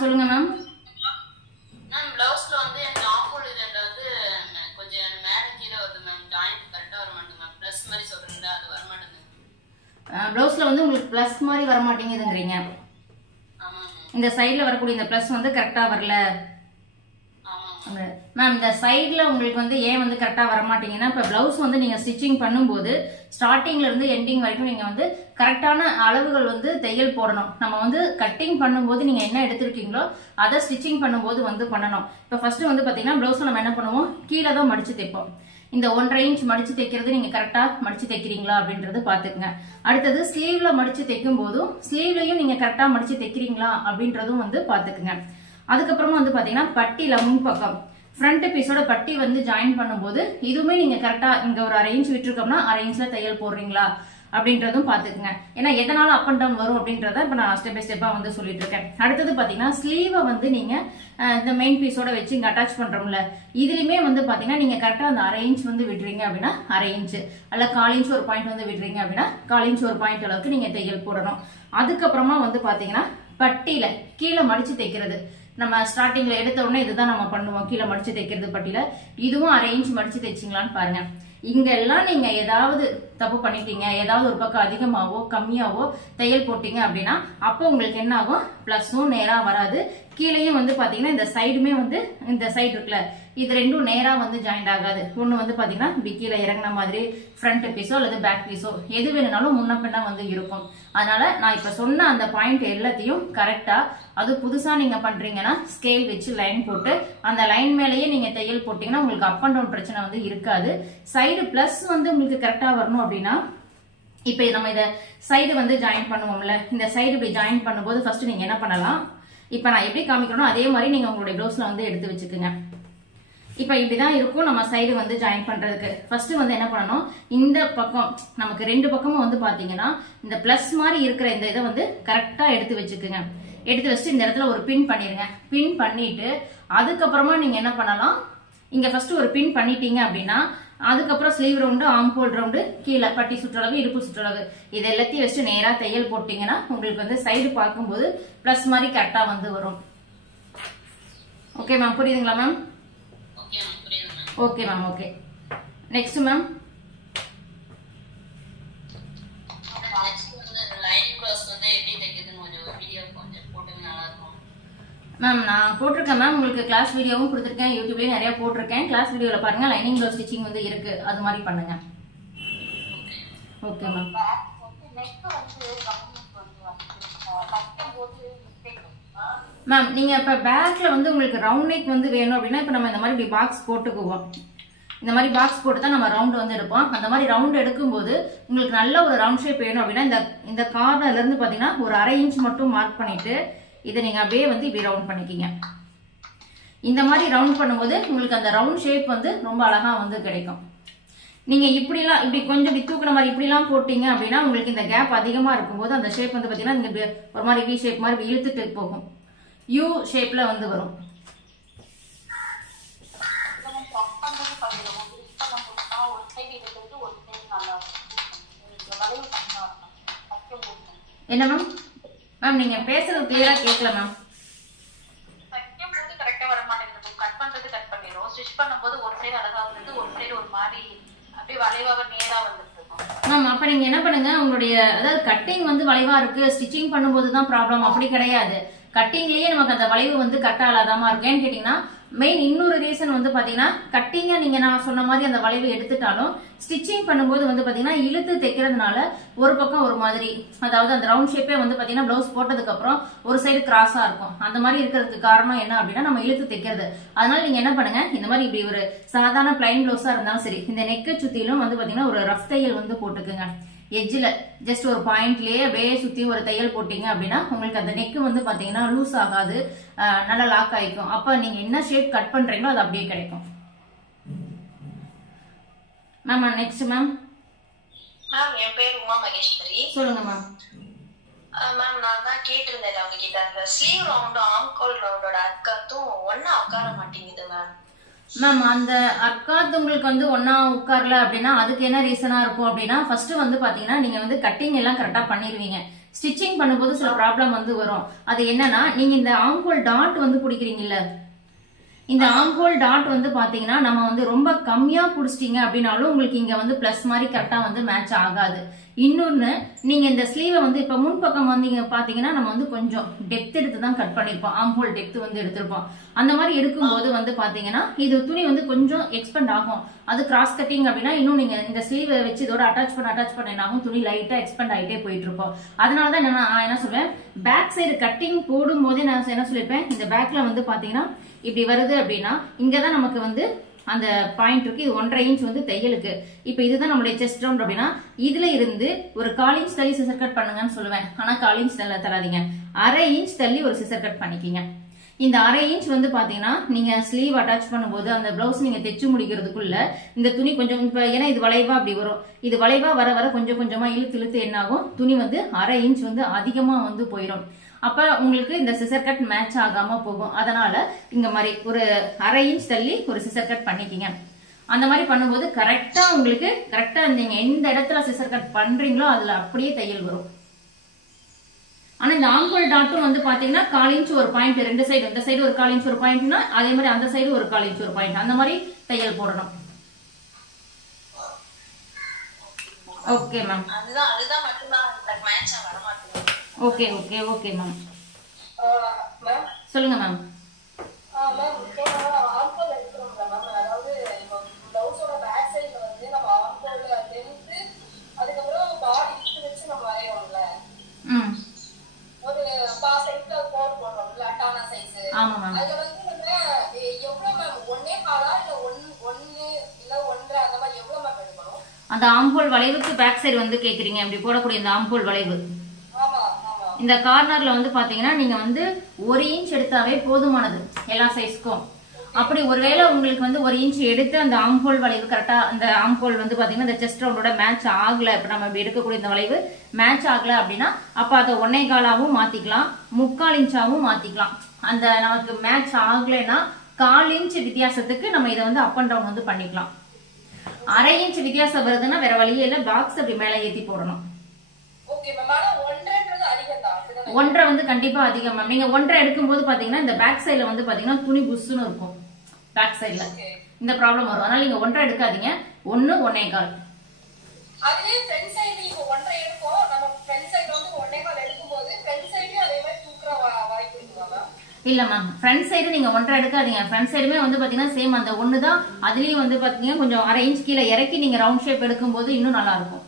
சொல்லுங்க ma'am. Ma'am ப்ளவுஸ்ல வந்து எனக்கு ஆம்போல் இதுல வந்து கொஞ்சம் மேல கீழ வருது மேம். ஜாயிண்ட் கரெக்ட்டா வர மாட்டேங்குது மேம். ப்ளஸ் மாதிரி சொல்றீங்க அது வர மாட்டேங்குது. ப்ளவுஸ்ல வந்து உங்களுக்கு ப்ளஸ் மாதிரி வர மாட்டேங்குதுங்கறீங்க. ஆமா. இந்த சைடுல வரக்கூடிய இந்த ப்ளஸ் வந்து கரெக்ட்டா வரல. மேம் இந்த சைடுல உங்களுக்கு வந்து ஏன் வந்து கரெக்டா வர மாட்டீங்கன்னா, இப்ப பிளவுஸ் வந்து நீங்க ஸ்டிச்சிங் பண்ணும்போது ஸ்டார்டிங்ல இருந்து எண்டிங் வரைக்கும் நீங்க வந்து கரெக்டான அளவுகள் வந்து தையல் போடணும். நம்ம வந்து கட்டிங் பண்ணும்போது நீங்க என்ன எடுத்திருக்கீங்களோ அதை ஸ்டிச்சிங் பண்ணும்போது வந்து பண்ணணும். இப்ப ஃபர்ஸ்ட் வந்து பாத்தீங்கன்னா பிளவுஸ் நம்ம என்ன பண்ணுவோம், கீழே தான் மடிச்சு தைப்போம். இந்த 1.5 இன்ச் மடிச்சு தைக்கிறது நீங்க கரெக்டா மடிச்சு தைக்கிறீங்களா அப்படின்றது பாத்துக்கங்க. அடுத்தது ஸ்லீவ்ல மடிச்சு தைக்கும் போதும் ஸ்லீவ்லயும் நீங்க கரெக்டா மடிச்சு தைக்கிறீங்களா அப்படின்றதும் வந்து பாத்துக்குங்க. அதுக்கப்புறமா வந்து பாத்தீங்கன்னா பட்டியில முன்பக்கம் ஃப்ரண்ட் பீஸோட பட்டி வந்து ஜாயின் பண்ணும்போது இதுவுமே நீங்க கரெக்டா இங்க ஒரு 1/2 இன்ச் விட்டுருக்கோம்னா 1/2 இன்ச்ல தையல் போடுறீங்களா அப்படின்றதும் பாத்துக்குங்க. ஏன்னா எதனால அப் அண்ட் டவுன் வரும் அப்படின்றத இப்ப நான் ஸ்டெப் பை ஸ்டெப்பா வந்து சொல்லிட்டு இருக்கேன். அடுத்தது பாத்தீங்கன்னா ஸ்லீவை வந்து நீங்க இந்த மெயின் பீஸோட வச்சு இங்க அட்டாச் பண்றோம்ல, இதுலயுமே வந்து பாத்தீங்கன்னா நீங்க கரெக்டா அந்த 1/2 இன்ச் வந்து விடுறீங்க அப்படின்னா 1/2 இன்ச் அல்ல 1/4 இன்ச் ஒரு பாயிண்ட் வந்து விடுறீங்க அப்படின்னா 1/4 இன்ச் ஒரு பாயிண்ட் அளவுக்கு நீங்க தையல் போடணும். அதுக்கப்புறமா வந்து பாத்தீங்கன்னா பட்டியில கீழே மடிச்சு தைக்கிறது. நம்ம ஸ்டார்டிங்ல எடுத்த உடனே இதுதான் நம்ம பண்ணுவோம், கீழே மடிச்சு தைக்கிறது பட்டியில. இதுவும் 1/2 இன்ச் மடிச்சு தைச்சிங்களான்னு பாருங்க. இங்க எல்லாம் நீங்க ஏதாவது தப்பு பண்ணிட்டீங்க, ஏதாவது ஒரு பக்கம் அதிகமாவோ கம்மியாவோ தையல் போட்டீங்க அப்படின்னா அப்போ உங்களுக்கு என்ன ஆகும், பிளஸும் நேரா வராது, கீழேயும் வந்து பாத்தீங்கன்னா இந்த சைடுமே வந்து இந்த சைடு இருக்குல்ல இது ரெண்டும் நேரா வந்து ஜாயிண்ட் ஆகாது. ஒண்ணு வந்து பாத்தீங்கன்னா இப்படி கீழே இறங்கின மாதிரி ஃப்ரண்ட் பீஸோ அல்லது பேக் பீஸோ எது வேணும்னாலும் முன்ன பின்னா வந்து இருக்கும். அதனால நான் இப்ப சொன்ன அந்த பாயிண்ட் எல்லாத்தையும் கரெக்டா, அது புதுசா நீங்க பண்றீங்கன்னா ஸ்கேல் வச்சு லைன் போட்டு அந்த லைன் மேலேயே நீங்க தையல் போட்டீங்கன்னா உங்களுக்கு அப் அண்ட் டவுன் பிரச்சனை வந்து இருக்காது. சைடு பிளஸ் வந்து உங்களுக்கு கரெக்டா வரணும் அப்படின்னா இப்ப நம்ம இத சைடு வந்து ஜாயின் பண்ணுவோம்ல, இந்த சைடு இப்படி ஜாயின் பண்ணும்போது ஃபர்ஸ்ட் நீங்க என்ன பண்ணலாம், இப்ப நான் எப்படி காமிக்கணும் அதே மாதிரி நீங்க உங்களுடைய ப்ளவுஸ்ல வந்து எடுத்து வச்சுக்கோங்க. இப்ப இப்படிதான் இருக்கும் நம்ம சைடு வந்து ஜாயின் பண்றதுக்கு. ஃபர்ஸ்ட் வந்து என்ன பண்ணணும், இந்த பக்கம் நமக்கு ரெண்டு பக்கமும் வந்து பாத்தீங்கன்னா இந்த பிளஸ் மாதிரி இருக்கிற இந்த இதை வந்து கரெக்டா எடுத்து வச்சுக்குங்க. எடுத்து வச்சுட்டு இந்த இடத்துல ஒரு பின் பண்ணிருங்க. பின் பண்ணிட்டு அதுக்கப்புறமா நீங்க என்ன பண்ணலாம், இங்க ஃபர்ஸ்ட் ஒரு பின் பண்ணிட்டீங்க அப்படின்னா அதுக்கப்புறம் ஸ்லீவ் ரவுண்டு, ஆம்போல் ரவுண்டு, கீழே பட்டி சுற்றளவு, இடுப்பு சுற்றளவு இது எல்லாத்தையும் வச்சு நேரா தையல் போட்டீங்கன்னா உங்களுக்கு வந்து சைடு பார்க்கும்போது பிளஸ் மாதிரி கரெக்டா வந்து வரும். ஓகே மேம், புரியுதுங்களா ma'am? Okay ma'am. Okay, next ma'am. Ma'am நான் போட்டிருக்கேன் மேம், உங்களுக்கு கிளாஸ் வீடியோவும் கொடுத்துருக்கேன், யூடியூப்லயும் நிறைய போட்டிருக்கேன். கிளாஸ் வீடியோல பாருங்க, லைனிங் ப்ளவுஸ் ஸ்டிச்சிங் வந்து இருக்கு, அது மாதிரி பண்ணுங்க. Okay ma'am. மேம் நீங்க இப்ப பேக்ல வந்து உங்களுக்கு ரவுண்ட் நெக் வந்து வேணும் அப்படின்னா இப்ப நம்ம இந்த மாதிரி இப்படி பாக்ஸ் போட்டுக்குவோம். இந்த மாதிரி பாக்ஸ் போட்டு தான் நம்ம ரவுண்ட் வந்து எடுப்போம். அந்த மாதிரி ரவுண்ட் எடுக்கும்போது உங்களுக்கு நல்ல ஒரு ரவுண்ட் ஷேப் வேணும் அப்படின்னா இந்த கார்னர்ல இருந்து பாத்தீங்கன்னா ஒரு 1/2 இன்ச் மட்டும் மார்க் பண்ணிட்டு இதை நீங்க அப்படியே வந்து இப்படி ரவுண்ட் பண்ணிக்கிங்க. இந்த மாதிரி ரவுண்ட் பண்ணும்போது உங்களுக்கு அந்த ரவுண்ட் ஷேப் வந்து ரொம்ப அழகா வந்து கிடைக்கும். நீங்க இப்படிலாம் இப்படி கொஞ்சம் இப்படி தூக்குற மாதிரி இப்படிலாம் போட்டீங்க அப்படின்னா உங்களுக்கு இந்த கேப் அதிகமா இருக்கும்போது அந்த ஷேப் வந்து பாத்தீங்கன்னா இங்க ஒரு மாதிரி வி ஷேப் மாதிரி இழுத்துட்டு போகும், யூ ஷேப்ல வந்து வரும். என்ன மேம்? மேம் நீங்க பேசுறது கிளியரா கேட்கல மேம். தைக்கும்போது கரெக்ட்டா வர மாட்டேங்குது. கட் பண்றது கட் பண்ணிரோம். ஸ்டிட்ச் பண்ணும்போது ஒரு சைடு அழகா வருது, ஒரு சைடு ஒரு மாதிரி அப்படியே வளைவாக நேரா வந்துருக்கு மேம். அப்ப நீங்க என்ன பண்ணுங்க, உங்களுடைய அதாவது கட்டிங் வந்து வளைவா இருக்கு, ஸ்டிச்சிங் பண்ணும்போது தான் ப்ராப்ளம் அப்படி கிடையாது. கட்டிங்லயே நமக்கு அந்த வளைவு வந்து கட் ஆகாதாமா இருக்கு. ஏன்னு கேட்டீங்கன்னா மெயின் இன்னொரு ரீசன் வந்து பாத்தீங்கன்னா கட்டிங்க நீங்க நான் சொன்ன மாதிரி அந்த வளைவு எடுத்துட்டாலும் ஸ்டிச்சிங் பண்ணும்போது வந்து பாத்தீங்கன்னா இழுத்து தைக்கிறதுனால ஒரு பக்கம் ஒரு மாதிரி, அதாவது அந்த ரவுண்ட் ஷேப்பே வந்து பாத்தீங்கன்னா பிளவுஸ் போட்டதுக்கு அப்புறம் ஒரு சைடு கிராஸா இருக்கும். அந்த மாதிரி இருக்கிறதுக்கு காரணம் என்ன அப்படின்னா நம்ம இழுத்து தைக்கிறது. அதனால நீங்க என்ன பண்ணுங்க, இந்த மாதிரி இப்படி ஒரு சாதாரண பிளைன் பிளவுஸா இருந்தாலும் சரி இந்த நெக்கு சுத்திலும் வந்து பாத்தீங்கன்னா ஒரு ரஃப் தையல் வந்து போட்டுக்குங்க. எட்ஜ்ல ஜஸ்ட் ஒரு பாயிண்ட்லயே அப்படியே சுத்தி ஒரு தையல் போட்டீங்க அப்படின்னா உங்களுக்கு அந்த நெக் வந்து பாத்தீங்கன்னா லூஸ் ஆகாது, நல்லா லாக் ஆயிக்கும். அப்ப நீங்க என்ன ஷேப் கட் பண்றீங்களோ அது அப்படியே கிடைக்கும். Ma'am next ma'am. மேம் என் பேர் உமா மகேஸ்வரி. சொல்லுங்க மேம். மேம் நான் தான் கேட்டிருந்தேன் அவங்க கிட்ட, அந்த ஸ்லீவ் ரவுண்டு ஆம்கோல் ரவுண்டோட அக்கத்தும் ஒன்னா உட்கார மாட்டேங்குது மேம். மேம் அந்த அர்க்காத் உங்களுக்கு வந்து ஒன்னா உட்காரல அப்படின்னா அதுக்கு என்ன ரீசனா இருக்கும் அப்படின்னா ஃபர்ஸ்ட் வந்து பாத்தீங்கன்னா நீங்க வந்து கட்டிங் எல்லாம் கரெக்டா பண்ணிருவீங்க. ஸ்டிச்சிங் பண்ணும்போது சில ப்ராப்ளம் வந்து வரும். அது என்னன்னா, நீங்க இந்த ஆம்ஹோல் டாட் வந்து பிடிக்கிறீங்கல்ல, இந்த ஆம்ஹோல் டாட் வந்து பாத்தீங்கன்னா நம்ம வந்து ரொம்ப கம்மியா புடிச்சிட்டீங்க அப்படின்னாலும் உங்களுக்கு இங்க வந்து பிளஸ் மாதிரி கரெக்டா வந்து மேட்ச் ஆகாது. இன்னொன்னு, நீங்க இந்த ஸ்லீவை வந்து இப்ப முன்பக்கம் வந்து இங்க பாத்தீங்கன்னா நம்ம வந்து கொஞ்சம் டெப்த் எடுத்து தான் கட் பண்ணிருப்போம். ஆம்ஹோல் டெப்த் வந்து எடுத்திருப்போம். அந்த மாதிரி எடுக்கும்போது வந்து பாத்தீங்கன்னா இது துணி வந்து கொஞ்சம் எக்ஸ்பெண்ட் ஆகும். அது கிராஸ் கட்டிங் அப்படின்னா இன்னும் நீங்க இந்த ஸ்லீவை வச்சு இதோட அட்டாச் பண்ண என்ன ஆகும், துணி லைட்டா எக்ஸ்பெண்ட் ஆகிட்டே போயிட்டு இருக்கும். அதனாலதான் நான் என்ன சொல்வேன், பேக் சைடு கட்டிங் போடும் போதே நான் என்ன சொல்லிருப்பேன், இந்த பேக்ல வந்து பாத்தீங்கன்னா இப்படி வருது அப்படின்னா இங்கதான் நமக்கு வந்து அந்த பாயிண்ட் இருக்கு. இது 1.5 இன்ச் வந்து தையலுக்கு. இப்ப இதுதான் நம்மளுடைய செஸ்ட் ரவுண்ட் அப்படின்னா இதுல இருந்து ஒரு 1/4 இன்ச் தள்ளி சிசர் கட் பண்ணுங்கன்னு சொல்லுவேன். ஆனா 1/4 இன்ச் தள்ளாதீங்க, 1/2 இன்ச் தள்ளி ஒரு சிசர் கட் பண்ணிக்கிங்க. இந்த 1/2 இன்ச் வந்து பாத்தீங்கன்னா நீங்க ஸ்லீவ் அட்டாச் பண்ணும்போது அந்த பிளவுஸ் நீங்க தைச்சு முடிக்கிறதுக்குள்ள இந்த துணி கொஞ்சம் ஏன்னா இது வளைவா அப்படி வரும். இது வளைவா வர வர கொஞ்சம் கொஞ்சமா இழுத்து என்ன ஆகும், துணி வந்து 1/2 இன்ச் வந்து அதிகமா வந்து போயிடும். அப்ப உங்களுக்கு இந்த சிசர் கட் மேட்ச் ஆகாம போகும். அதனால இங்க மாதிரி ஒரு 1/2 இன்ச் தள்ளி ஒரு சிசர் கட் பண்ணிக்கிங்க. அந்த மாதிரி பண்ணும்போது கரெக்டா உங்களுக்கு கரெக்டா நீங்க எந்த இடத்துல சிசர் கட் பண்றீங்களோ அதுல அப்படியே தையல் வரும். ஆனா இந்த ஆம்ஹோல் டாட்டும் வந்து பாத்தீங்கன்னா 1/4 இன்ச் ஒரு பாயிண்ட், ரெண்டு சைடு, இந்த சைடு ஒரு 1/4 இன்ச் ஒரு பாயிண்ட்னா அதே மாதிரி அந்த சைடு ஒரு 1/4 இன்ச் ஒரு பாயிண்ட், அந்த மாதிரி தையல் போடணும். Okay ma'am. அதுதான் மட்டும்தான் மேட்சா வர மாட்டேங்குது. Okay okay okay ma'am. சொல்லுங்க மேம். ஆமா மேம். அந்த ஆம்ஹோல் வளைவுக்கு பேக் சைடு வந்து கேக்குறீங்க, இப்படி போடக்கூடிய இந்த ஆம்ஹோல் வளைவு இந்த கார்னர்ல வந்து பாத்தீங்கன்னா நீங்க வந்து 1 இன்ச் எடுத்தாவே போதுமானது எல்லா சைஸ்க்கும். அப்படி ஒருவேளை உங்களுக்கு வந்து 1 இன்ச் எடுத்து அந்த ஆம்ஹோல் வளைவு கரெக்டா அந்த ஆம்ஹோல் வந்து பாத்தீங்கன்னா இந்த செஸ்ட் ரவுண்டோட மேட்ச் ஆகல, இப்ப நம்ம இப்படி எடுக்கக்கூடிய இந்த வளைவு மேட்ச் ஆகல அப்படின்னா அப்ப அதை 1.25 மாத்திக்கலாம், 3/4 இன்ச்சாவும் மாத்திக்கலாம். அந்த நமக்கு மேட்ச் ஆகலைன்னா 1/4 இன்ச் வித்தியாசத்துக்கு நம்ம இதை வந்து அப் அண்ட் டவுன் வந்து பண்ணிக்கலாம். 1/2 இன்ச் வித்தியாசம் வருதுன்னா வேற வழியே இல்ல, பாக்ஸ் அப்படி மேல ஏத்தி போடணும். 1.5 வந்து கண்டிப்பா அதிகம் மேம். நீங்க 1.5 எடுக்கும் போது பாத்தீங்கன்னா இந்த பேக் சைடுல வந்து பாத்தீங்கன்னா துணி புஷ்னு இருக்கும். பேக் சைடுல இந்த ப்ராப்ளம் வரும். அதனால நீங்க 1.5 எடுக்காதீங்க, 1 1.25. அதுவே ஃப்ரண்ட் சைடு நீங்க 1.5 எடுப்போம், நம்ம ஃப்ரண்ட் சைடு வந்து 1.25 எடுக்கும்போது ஃப்ரண்ட் சைடுலயும் அதே மாதிரி தூக்குற வாய்ப்பு இருக்குமா? இல்ல மேம், ஃப்ரண்ட் சைடு நீங்க 1.5 எடுக்காதீங்க. ஃப்ரண்ட் சைடுமே வந்து பாத்தீங்கன்னா சேம் அந்த 1 தான். அதுலயும் வந்து பாத்தீங்கன்னா கொஞ்சம் 1/2 இன்ச் கீழே இறக்கி நீங்க ரவுண்ட் ஷேப் எடுக்கும் போது இன்னும் நல்லா இருக்கும்.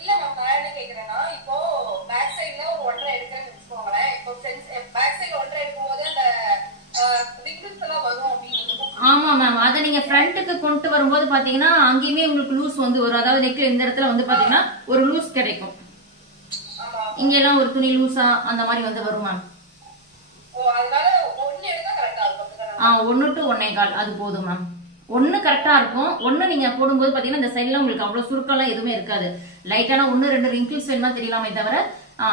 இல்ல மேம், நான் என்ன கேக்குறேன்னா இப்போ பேக் சைடுல ஒரு 1.5 எடுக்கிறேன்னு வச்சுக்கோங்களேன். இப்போ பேக் சைடு 1.5 எடுக்கும்போது அந்த ரிங்கிள்ஸ் எல்லாம் வரும் அப்படின்னு. ஆமா மேம், அதை நீங்க ஃப்ரண்ட்டுக்கு கொண்டு வரும்போது பாத்தீங்கன்னா அங்கேயுமே உங்களுக்கு லூஸ் வந்து வரும். அதாவது நெக்ல இந்த இடத்துல வந்து பாத்தீங்கன்னா ஒரு லூஸ் கிடைக்கும், இங்க எல்லாம் ஒரு துணி லூஸா அந்த மாதிரி வந்து வரும் மேம். 1 to 1.25 அது போதும் மேம். 1 கரெக்டா இருக்கும். 1 நீங்க போடும்போது பாத்தீங்கன்னா இந்த சைட்ல உங்களுக்கு அவ்வளவு சுருக்கம் எதுவுமே இருக்காது. லைட்டான 1-2 ரிங்கிள்ஸ் வேணுமா தெரியலாமே தவிர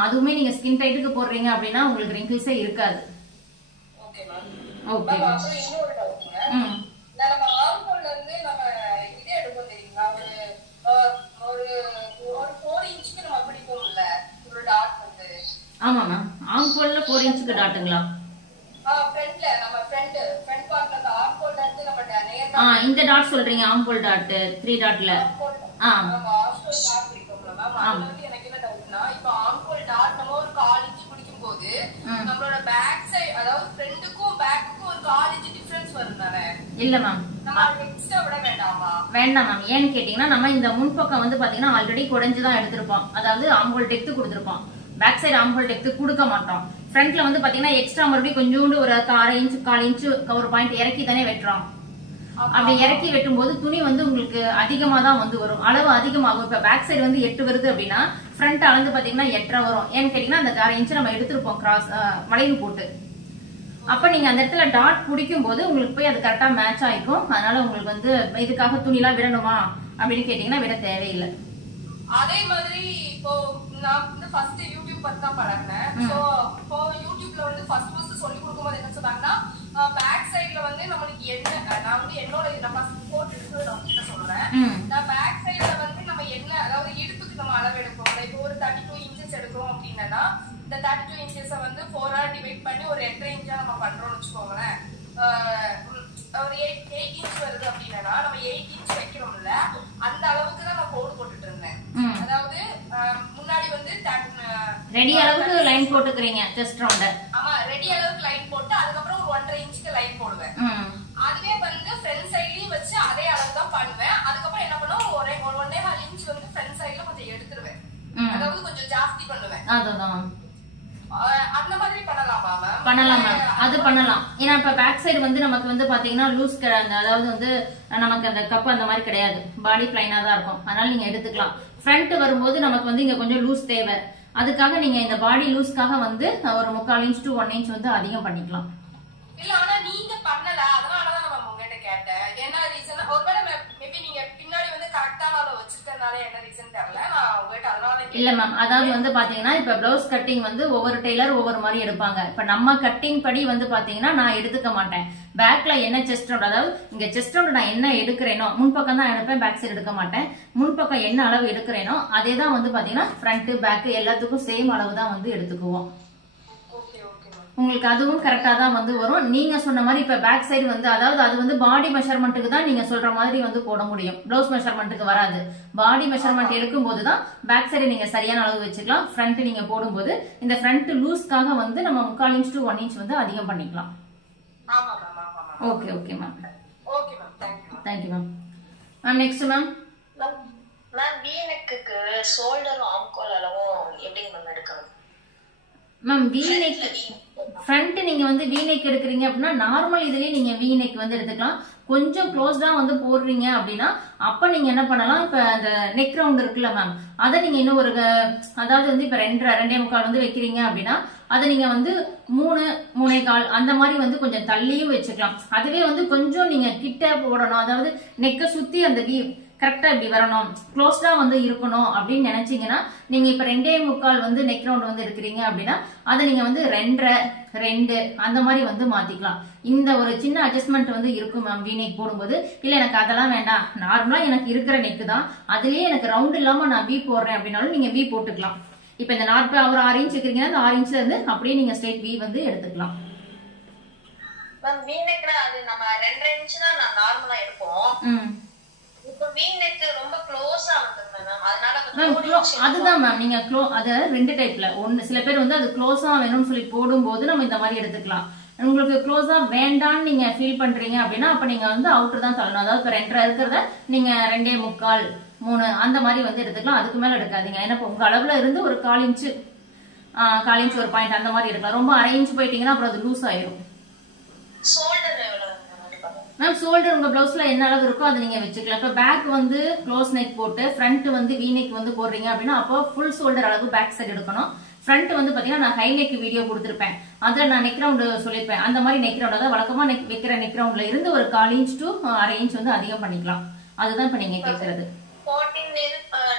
அதுவுமே நீங்க ஸ்கின் டைட்டுக்கு போடுறீங்க அப்படின்னா உங்களுக்கு ரிங்கிள்ஸே இருக்காது. ஓகே. இன்னொரு டவுட்ங்க, நம்ம ஆம்ஹோல்ல இருந்து நம்ம இதே எடுப்போம் தெரியுங்களா, ஒரு 4 இன்ச்சுக்கு நம்ம பிடிப்போம்ல ஒரு டாட் வந்து. ஆமா மேம், ஆம்ஹோல்ல 4 இன்ச்சுக்கு டாட்டுங்களா? ஃப்ரண்ட்ல நம்ம ஃப்ரண்ட் பார்ட்ல அந்த ஆம்ஹோல்ல இருந்து நம்ம நேரா இந்த டாட் சொல்றீங்க, ஆம்ஹோல் டாட் 3 டாட்ல. ஆமா, ஆம்ஹோல் டாட் பிடிக்கும்ல மேம். அது வந்து எனக்கு என்ன டவுட்னா, இப்போ ஆம்ஹோல் டாட் நம்ம ஒரு 1/4 இன்ச் பிடிக்கும்போது நம்மளோட பேக் சைடு அதாவது ஃப்ரண்ட்டுக்கும் பேக்குக்கும் ஒரு 1/4 இன்ச் டிஃபரன்ஸ் வரும் தானே? இல்ல மேம், நம்ம எக்ஸ்ட்ரா விட வேண்டாமா? வேண்டாம் மேம். ஏன்னு கேட்டீங்கன்னா நம்ம இந்த முன்பக்கம் வந்து பாத்தீங்கன்னா ஆல்ரெடி குறைஞ்சுதான் எடுத்திருப்போம். அதாவது ஆம்ஹோல் டெப்த் கொடுத்திருப்போம். பேக் சைடு ஆம்ஹோல் டெப்த் கொடுக்க மாட்டோம். ஃப்ரண்ட்ல வந்து பாத்தீங்கன்னா எக்ஸ்ட்ரா மறுபடியும் கொஞ்சோண்டு ஒரு 1/2 இன்ச் 1/4 இன்ச் ஒரு பாயிண்ட் இறக்கி தானே வெட்டுறோம். அப்படி இறக்கி வெட்டும் போது துணி வந்து உங்களுக்கு அதிகமா தான் வந்து வரும், அளவு அதிகமாகும். இப்ப பேக் சைடு வந்து 8 வருது அப்படின்னா ஃப்ரண்ட் அளந்து பாத்தீங்கன்னா 8.5 வரும். ஏன்னு கேட்டீங்கன்னா அந்த 1/2 இன்ச் நம்ம எடுத்திருப்போம் கிராஸ் வளைவு போட்டு. அப்ப நீங்க அந்த இடத்துல டாட் பிடிக்கும் போது உங்களுக்கு போய் அது கரெக்டா மேட்ச் ஆயிக்கும். அதனால உங்களுக்கு வந்து இதுக்காக துணி எல்லாம் விடணுமா அப்படின்னு கேட்டீங்கன்னா விட தேவையில்லை. அதே மாதிரி இப்போ நான் வந்து ஃபர்ஸ்ட் யூடியூப் பத்தி தான் பழகினேன். சோ இப்போ யூடியூப்ல வந்து ஃபர்ஸ்ட் சொல்லி கொடுக்கும்போது என்ன சொன்னாங்கன்னா, பேக் சைடுல வந்து நம்மளுக்கு என்ன, நான் வந்து என்னோட நான் ஃபர்ஸ்ட் போட்டு நான் கிட்ட சொல்றேன். நான் பேக் சைடுல வந்து நம்ம என்ன, அதாவது இடுப்புக்கு நம்ம அளவு எடுப்போம். இப்போ ஒரு 32 இன்ச்சஸ் எடுக்கிறோம் அப்படின்னா என்னன்னா இந்த 32 inches வந்து 4 டிவைட் பண்ணி ஒரு 8 inch நம்ம பண்றோம்னு வச்சுக்கோங்களேன். ஒரு 8 inch வருது அப்படின்னா நம்ம 8 inch வைக்கிறோம்ல, அந்த அளவுக்கு தான் நான் கோடு போட்டுட்டு இருந்தேன். அதாவது முன்னாடி வந்து ரெடி அளவுக்கு லைன் போட்டுக்கிறீங்க செஸ்ட் ரவுண்டர். ஆமா, ரெடி அளவுக்கு லைன் போட்டு அதுக்கப்புறம் ஒரு 1.5 inchக்கு லைன் போடுவேன். அதுவே வந்து ஃப்ரண்ட் சைட்லயும் வச்சு அதே அளவு தான் பண்ணுவேன். அதுக்கப்புறம் என்ன பண்ணுவோம், ஒரு 1.5 inch வந்து ஃப்ரண்ட் சைடுல கொஞ்சம் எடுத்துருவேன். அதாவது கொஞ்சம் ஜாஸ்தி பண்ணுவேன். அதுதான் அந்த மாதிரி பண்ணலாமா மேம்? பண்ணலாம் மேம், அது பண்ணலாம். ஏன்னா இப்ப பேக் சைடு வந்து நமக்கு வந்து பாத்தீங்கன்னா லூஸ், அதாவது வந்து நமக்கு அந்த கப் அந்த மாதிரி கிடையாது, பாடி பிளைனா தான் இருக்கும். அதனால நீங்க எடுத்துக்கலாம். ஃப்ரண்ட் வரும்போது நமக்கு வந்து இங்க கொஞ்சம் லூஸ் தேவை. அதுக்காக நீங்க இந்த பாடி லூஸ்க்காக வந்து ஒரு 3/4 inch to 1 inch வந்து அதிகம் பண்ணிக்கலாம். இல்ல, ஆனா நீங்க பண்ணல, அதனாலதான் நான் உங்ககிட்ட கேட்டேன். என்ன ரீசன், ஒருவேளை மேபி நீங்க பின்னாடி வந்து கரெக்டான அளவு வச்சிருக்கனால என்ன ரீசன் தெரியல. நான் உங்ககிட்ட அதனால இல்ல மேம், அதாவது வந்து பாத்தீங்கன்னா இப்ப பிளவுஸ் கட்டிங் வந்து ஒவ்வொரு டெய்லர் ஒவ்வொரு மாதிரி எடுப்பாங்க. இப்ப நம்ம கட்டிங் படி வந்து பாத்தீங்கன்னா நான் எடுத்துக்க மாட்டேன். பேக்ல என்ன செஸ்ட் ரவுண்ட், அதாவது இங்க செஸ்ட் ரவுண்ட் நான் என்ன எடுக்கிறேனோ முன்பக்கம் தான் எடுப்பேன், பேக் சைடு எடுக்க மாட்டேன். முன்பக்கம் என்ன அளவு எடுக்கிறேனோ அதே தான் வந்து பாத்தீங்கன்னா ஃப்ரண்ட் பேக் எல்லாத்துக்கும் சேம் அளவு தான் வந்து எடுத்துக்குவோம். உங்களுக்கு அதுவும் கரெக்டா தான் வந்து வரும். நீங்க சொன்ன மாதிரி இப்ப பேக் சைடு வந்து, அதாவது அது வந்து பாடி மெஷர்மெண்ட்டுக்கு தான் நீங்க சொல்ற மாதிரி வந்து போட முடியும், பிளவுஸ் மெஷர்மெண்ட்டுக்கு வராது. பாடி மெஷர்மெண்ட் எடுக்கும் போதுதான் பேக் சைடு நீங்க சரியான அளவு வச்சுக்கலாம். ஃப்ரண்ட் நீங்க போடும்போது இந்த ஃப்ரண்ட் லூஸ்க்காக வந்து நம்ம 3/4 inch to 1 inch வந்து அதிகம் பண்ணிக்கலாம். Okay okay ma'am. Okay ma'am, thank you ma'am. Ma'am next ma'am. Ma'am V நெக்குக்கு ஷோல்டரும் ஆம்கோல் அளவும் எப்படி மேம் எடுக்கணும்? மேம் வி நெக் ஃப்ரண்ட் நீங்க வந்து வி நெக் எடுக்கிறீங்க அப்படின்னா நார்மல் இதுலயே நீங்க வி நெக் வந்து எடுத்துக்கலாம். கொஞ்சம் க்ளோஸ்டா வந்து போடுறீங்க அப்படின்னா அப்ப நீங்க என்ன பண்ணலாம், இப்ப அந்த நெக் ரவுண்ட் இருக்குல்ல மேம், அதை நீங்க இன்னும் ஒரு, அதாவது வந்து இப்ப 2.25 வந்து வைக்கிறீங்க அப்படின்னா அதை நீங்க வந்து 3.25 அந்த மாதிரி வந்து கொஞ்சம் தள்ளியும் வச்சுக்கலாம். அதுவே வந்து கொஞ்சம் நீங்க கிட்ட போடணும், அதாவது நெக்க சுத்தி அந்த வி கரெக்டா இப்படி வரணும், க்ளோஸ்டா வந்து இருக்கணும் அப்படின்னு நினைச்சீங்கன்னா நீங்க இப்ப 2.25 வந்து நெக் ரவுண்ட் வந்து எடுக்கிறீங்க அப்படின்னா அதை நீங்க வந்து 2.5 அந்த மாதிரி வந்து மாத்திக்கலாம். இந்த ஒரு சின்ன அட்ஜஸ்ட்மெண்ட் வந்து இருக்கும் மேம் வி நெக் போடும்போது. இல்ல எனக்கு அதெல்லாம் வேண்டாம், நார்மலா எனக்கு இருக்கிற நெக் தான், அதுலயே எனக்கு ரவுண்ட் இல்லாம நான் வி போடுறேன் அப்படின்னாலும் நீங்க வி போட்டுக்கலாம். இப்ப இந்த நார்மல் ஒரு 6 inch இருக்கிறீங்கன்னா அந்த 6 inchல இருந்து அப்படியே நீங்க ஸ்ட்ரெயிட் வி வந்து எடுத்துக்கலாம். மேம் வி நெக்ல அது நம்ம 2.5 inch தான் நான் நார்மலா எடுப்போம். இப்போ வி நெக் ரொம்ப க்ளோஸா வந்துருது மேம், அதனால அதுதான் மேம் நீங்க அத ரெண்டு டைப்ல, ஒன்னு சில பேர் வந்து அது க்ளோஸா வேணும்னு சொல்லி போடும்போது நம்ம இந்த மாதிரி எடுத்துக்கலாம். உங்களுக்கு க்ளோஸா வேண்டான்னு நீங்க ஃபீல் பண்றீங்க அப்படின்னா அப்ப நீங்க வந்து அவுட்டர் தான் தள்ளணும். அதாவது இப்ப 2.5 இருக்கிறத நீங்க 2.25 3 அந்த மாதிரி வந்து எடுத்துக்கலாம். அதுக்கு மேல எடுக்காதீங்க. ஏன்னா உங்க அளவுல இருந்து ஒரு 1/4 inch 1/4 inch ஒரு பாயிண்ட் அந்த மாதிரி எடுக்கலாம். ரொம்ப 1/2 inch போயிட்டீங்கன்னா அப்புறம் அது லூஸ் ஆயிரும். மேம் ஷோல்டர் உங்க பிளவுஸ்ல என்ன அளவு இருக்கோ அதை நீங்க வச்சுக்கலாம். இப்ப பேக் வந்து க்ளோஸ் நெக் போட்டு ஃப்ரண்ட் வந்து வி நெக் வந்து போடுறீங்க அப்படின்னா அப்போ ஃபுல் ஷோல்டர் அளவு பேக் சைடு எடுக்கணும். ஃப்ரண்ட் வந்து பாத்தீங்கன்னா நான் ஹை நெக் வீடியோ கொடுத்திருப்பேன், அதுல நான் நெக் ரவுண்ட் சொல்லிருப்பேன். அந்த மாதிரி நெக் ரவுண்ட், அதாவது வழக்கமா நெக் வைக்கிற நெக் ரவுண்ட்ல இருந்து ஒரு 1/4 inch to 1/2 inch வந்து அதிகம் பண்ணிக்கலாம். அதுதான் இப்ப நீங்க கேக்குறது. 14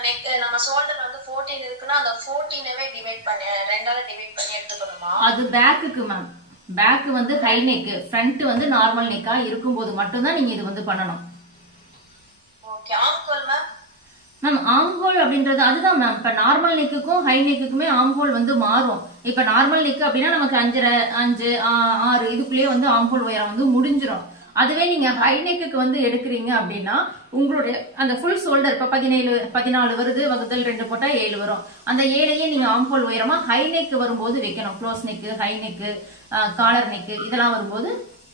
நெக் நம்ம ஷோல்டர் வந்து 14 இருக்குன்னா அந்த 14வே டிவைட் பண்ணி 2ஆல டிவைட் பண்ணி எடுத்துக்கணுமா? அது பேக்குக்கு மேம். பேக் வந்து ஹை நெக், ஃப்ரண்ட் வந்து நார்மல் நெக்கா இருக்கும்போது மட்டும்தான் நீங்க இது வந்து பண்ணணும். ஓகே. ஆம்கோல் மேம் ஆம்ஹோல் அப்படின்றது அதுதான் மேம். இப்ப நார்மல் நெக்குக்கும் ஹை நெக்குக்குமே ஆம்ஹோல் வந்து மாறும். இப்ப நார்மல் நெக் அப்படின்னா நமக்கு 5.5 5 6 இதுக்குள்ளேயே வந்து ஆம்ஹோல் உயரம் வந்து முடிஞ்சிடும். அதுவே நீங்க ஹை நெக்குக்கு வந்து எடுக்கிறீங்க அப்படின்னா உங்களுடைய அந்த ஃபுல் ஷோல்டர் இப்ப 17 14 வருது, வகுத்தல் 2 போட்டா 7 வரும். அந்த 7ஐயே நீங்க ஆம்ஹோல் உயரமா ஹை நெக் வரும்போது வைக்கணும். Close neck, high neck, collar neck இதெல்லாம் வரும்போது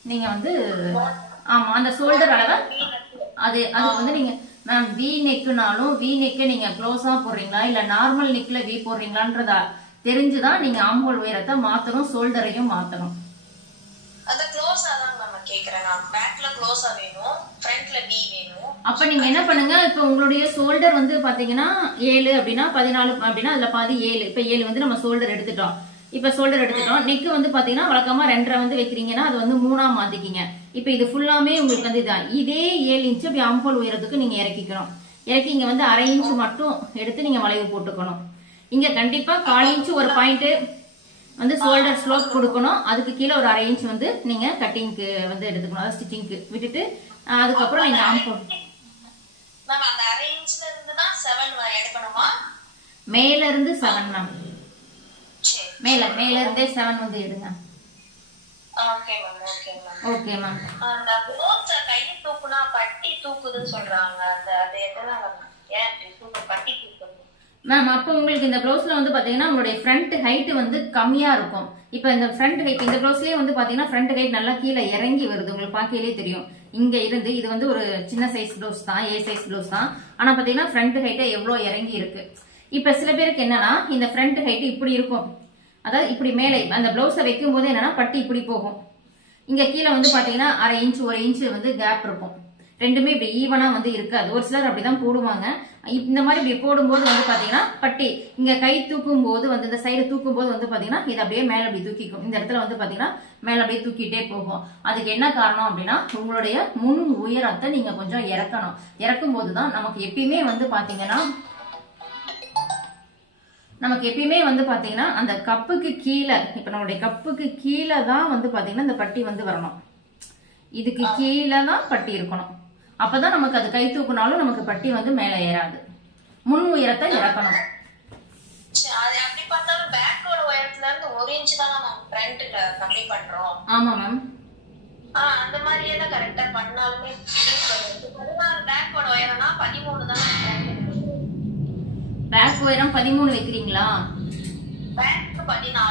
நீங்க வந்து ஆமா அந்த ஷோல்டர் அளவை அது வந்து நீங்க மேம் வி நெக்குனாலும் வி நெக்க நீங்க க்ளோஸா போடுறீங்களா இல்ல நார்மல் நெக்ல வி போடுறீங்களான்றதா தெரிஞ்சுதான் நீங்க ஆம்ஹோல் உயரத்தை மாத்தணும், ஷோல்டரையும் மாத்தணும். அந்த க்ளோஸா தான் நம்ம கேக்குறேன். நான் பேக்ல க்ளோஸா வேணும், ஃப்ரண்ட்ல வி வேணும். அப்ப நீங்க என்ன பண்ணுங்க, இப்ப உங்களுடைய ஷோல்டர் வந்து பாத்தீங்கன்னா 7 அப்படின்னா 14 அப்படின்னா அதுல பாதி 7. இப்ப 7 வந்து நம்ம ஷோல்டர் எடுத்துட்டோம். இப்ப ஷோல்டர் எடுத்துட்டோம். நெக் வந்து பாத்தீங்கன்னா வழக்கமா 2.5 வந்து வைக்கிறீங்கன்னா அது வந்து 3ஆ மாத்திக்கிங்க. இப்ப இது ஃபுல்லாமே உங்களுக்கு வந்து இதான் இதே 7 inch இப்படி ஆம்ஹோல் உயரத்துக்கு நீங்க இறக்கிக்கணும். இறக்கி இங்க வந்து 1/2 inch மட்டும் எடுத்து நீங்க வளைவு போட்டுக்கணும். இங்க கண்டிப்பா 1/4 inch ஒரு பாயிண்ட் வந்து ஷோல்டர் ஸ்லோப் கொடுக்கணும். அதுக்கு கீழே ஒரு 1/2 inch வந்து நீங்க கட்டிங்க்கு வந்து எடுத்துக்கணும், அதாவது ஸ்டிச்சிங்க்கு விட்டுட்டு அதுக்கப்புறம் நீங்க ஆம்ஹோல் மேம் அந்த 1/2 inchல இருந்து தான் 7 எடுக்கணுமா? மேல இருந்து 7 மேம். மேல இருந்தே 7 வந்து எடுங்க. Okay ma'am. Okay ma'am. Okay ma'am. அந்த ப்ளவுஸ் கை தூக்குனா பட்டி தூக்குதுன்னு சொல்றாங்க. அது எதனால ஏன் பட்டி தூக்குது மேம்? அப்போ உங்களுக்கு இந்த ப்ளவுஸ்ல வந்து பாத்தீங்கன்னா உங்களுடைய ஃப்ரண்ட் ஹைட் வந்து கம்மியா இருக்கும். இப்போ இந்த ஃப்ரண்ட் ஹைட் இந்த ப்ளவுஸ்லயே வந்து பாத்தீங்கன்னா ஃப்ரண்ட் ஹைட் நல்லா கீழே இறங்கி வருது. உங்களுக்கு பார்க்கலே தெரியும். இங்க இருந்து இது வந்து ஒரு சின்ன சைஸ் ப்ளவுஸ் தான், ஏ சைஸ் ப்ளவுஸ் தான். ஆனா பாத்தீங்கன்னா ஃப்ரண்ட் ஹைட் எவ்வளவு இறங்கி இருக்கு. இப்ப சில பேருக்கு என்னன்னா இந்த ஃப்ரண்ட் ஹைட் இப்படி இருக்கும், அதாவது இப்படி மேலே அந்த பிளவுஸை வைக்கும் போது என்னன்னா பட்டி இப்படி போகும். இங்க கீழே வந்து பாத்தீங்கன்னா 1/2 இன்ச் 1 இன்ச் வந்து கேப் இருக்கும். ரெண்டுமே இப்படி ஈவனா வந்து இருக்காது. ஒரு சிலர் அப்படிதான் போடுவாங்க. இந்த மாதிரி இப்படி போடும்போது வந்து பாத்தீங்கன்னா பட்டி இங்க கை தூக்கும் போது வந்து இந்த சைடு தூக்கும் போது வந்து பாத்தீங்கன்னா இது அப்படியே மேல அப்படி தூக்கிக்கும். இந்த இடத்துல வந்து பாத்தீங்கன்னா மேல அப்படியே தூக்கிட்டே போகும். அதுக்கு என்ன காரணம் அப்படின்னா உங்களுடைய முன் உயரத்தை நீங்க கொஞ்சம் இறக்கணும். இறக்கும் போதுதான் நமக்கு எப்பயுமே வந்து பாத்தீங்கன்னா அந்த கப்புக்கு கீழே, இப்ப நம்மளுடைய கப்புக்கு கீழே தான் வந்து பாத்தீங்கன்னா இந்த பட்டி வந்து வரணும். இதுக்கு கீழே தான் பட்டி இருக்கணும். அப்பதான் நமக்கு அது கை தூக்குனாலும் நமக்கு பட்டி வந்து மேல ஏறாது. முன் உயரத்தை இறக்கணும். அப்படி பார்த்தாலும் பேக்கோட உயரத்துல இருந்து 1 இன்ச் தான் நம்ம ஃப்ரண்ட்ல கம்மி பண்றோம். ஆமா மேம். அந்த மாதிரியே தான் கரெக்டா பண்ணாலுமே 16 பேக்கோட உயரம்னா 13 தான். பேக் உயரம் 13 வைக்கிறீங்களா? பேக் 14னா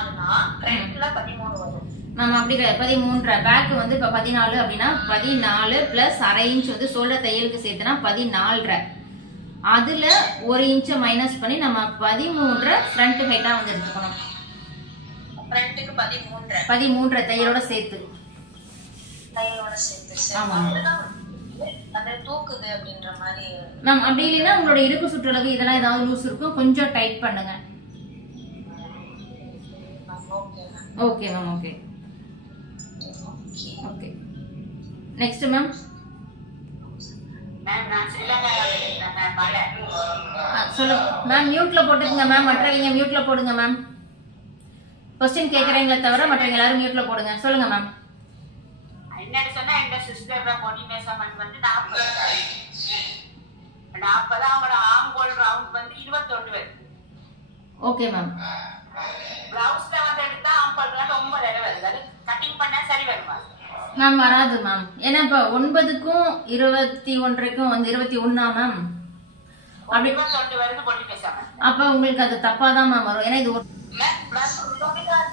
ஃப்ரண்ட்ல 13 வரும். மேம் அப்படி 13. பேக் வந்து இப்ப 14 அப்படின்னா 14 பிளஸ் 1/2 இன்ச் வந்து ஷோல்டர் தையலுக்கு சேர்த்துனா 14.5. அதுல 1 இன்ச் மைனஸ் பண்ணி நம்ம 13 ஃப்ரண்ட் ஹைட்டா வந்து எடுத்துக்கணும். ஃப்ரண்ட்க்கு 13 தையலோட சேர்த்து. ஆமா அந்த தூக்குது அப்படின்ற மாதிரி. மேம் அப்படி இல்லைன்னா உங்களோட இடுப்பு சுற்றளவு இதெல்லாம் ஏதாவது லூஸ் இருக்கும், கொஞ்சம் டைட் பண்ணுங்க. Okay ma'am. Okay okay. Next ma'am. சொல்லுங்க மேம். மியூட்ல போட்டுக்கங்க மேம். மற்றவங்க மியூட்ல போடுங்க மேம். क्वेश्चन கேக்குறீங்களே தவிர மற்றவங்க எல்லாரும் மியூட்ல போடுங்க. சொல்லுங்க மேம். என்னன்னு சொன்னா எங்க சிஸ்டரோட பாடி மெஷர்மென்ட் வந்து 40. அவங்களோட ஆம்கோல் ரவுண்ட் வந்து 21 வருது. Okay ma'am. பிளவுஸ்ல வந்து எடுத்தா ஆம்கோல் ரவுண்ட் 9 வருது. அது கட்டிங் பண்ணா சரி வருமா மேம்? வராது மேம். ஏன்னா இப்ப 9க்கும் 21க்கும் வந்து 21 மேம். அப்படி 21 வருது பாடி மெஷர்மென்ட். அப்ப உங்களுக்கு அது தப்பா தான் மேம் வரும். ஏன்னா இது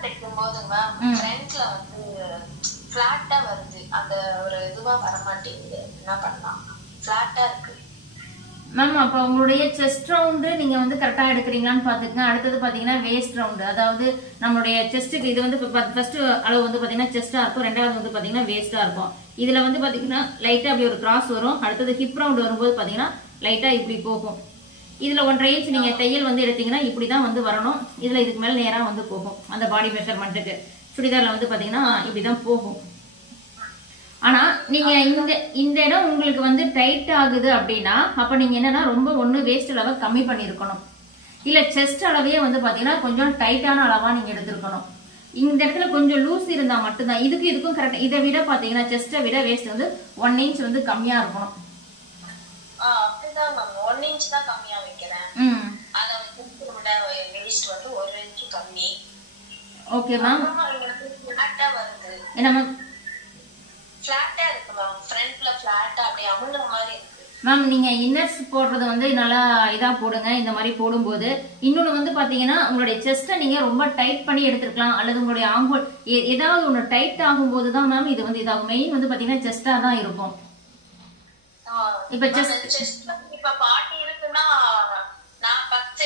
தைக்கும் போது மேம் ஃப்ரண்ட்ல வந்து பிளாட்டா வருது. அந்த ஒரு இதுவா வர மாட்டேங்குது. என்ன பண்ணலாம்? பிளாட்டா இருக்கு மேம். அப்ப உங்களுடைய செஸ்ட் ரவுண்டு நீங்க வந்து கரெக்டா எடுக்கிறீங்களான்னு பாத்துக்கங்க. அடுத்தது பாத்தீங்கன்னா வேஸ்ட் ரவுண்டு, அதாவது நம்மளுடைய செஸ்ட்டுக்கு இது வந்து ஃபர்ஸ்ட் அளவு வந்து பாத்தீங்கன்னா செஸ்டா இருக்கும், ரெண்டாவது வந்து பாத்தீங்கன்னா வேஸ்டா இருக்கும். இதுல வந்து பாத்தீங்கன்னா லைட்டா அப்படி ஒரு கிராஸ் வரும். அடுத்தது ஹிப் ரவுண்ட் வரும்போது பாத்தீங்கன்னா லைட்டா இப்படி போகும். இதுல 1/2 இன்ச் நீங்க தையல் வந்து எடுத்தீங்கன்னா இப்படிதான் வந்து வரணும். இதுல இதுக்கு மேல நேரா வந்து போகும். அந்த பாடி மெஷர்மெண்ட்டுக்கு சுடிதார்ல வந்து பாத்தீங்கன்னா இப்படிதான் போகும். ஆனா நீங்க இந்த இடம் உங்களுக்கு வந்து டைட் ஆகுது அப்படின்னா அப்ப நீங்க என்னன்னா ரொம்ப ஒண்ணு வேஸ்ட் அளவை கம்மி பண்ணிருக்கணும். இல்ல செஸ்ட் அளவையே வந்து பாத்தீங்கன்னா கொஞ்சம் டைட்டான அளவா நீங்க எடுத்திருக்கணும். இந்த இடத்துல கொஞ்சம் லூஸ் இருந்தா மட்டும்தான். இதுக்கும் கரெக்டா. இதை விட பாத்தீங்கன்னா செஸ்ட்டை விட வேஸ்ட் வந்து 1 இன்ச் வந்து கம்மியா இருக்கணும். அப்படிதான் மேம் 1 இன்ச் தான் கம்மியா வைக்கிறேன். அத வந்து வேஸ்ட் வந்து 1 இன்ச் கம்மி. Okay ma'am. ஃபிளாட்டா வருது. என்ன மேம்? ஃபிளாட்டா இருக்கு மேம். ஃப்ரண்ட்ல ஃபிளாட்டா அப்படியே அமுங்குற மாதிரி இருக்கு மேம். நீங்க இன்னர்ஸ் போடுறது வந்து நல்லா இதா போடுங்க. இந்த மாதிரி போடும்போது இன்னொன்னு வந்து பாத்தீங்கன்னா உங்களுடைய செஸ்ட்டை நீங்க ரொம்ப டைட் பண்ணி எடுத்துக்கலாம். அல்லது உங்களுடைய ஆம்போல் ஏதாவது ஒண்ணு டைட் ஆகும் போதுதான் மேம் இது வந்து இதாகும். மெயின் வந்து பாத்தீங்கன்னா செஸ்டா தான் இருக்கும். இப்ப செஸ்ட் இப்ப பாட்டி இருக்குன்னா நான் 10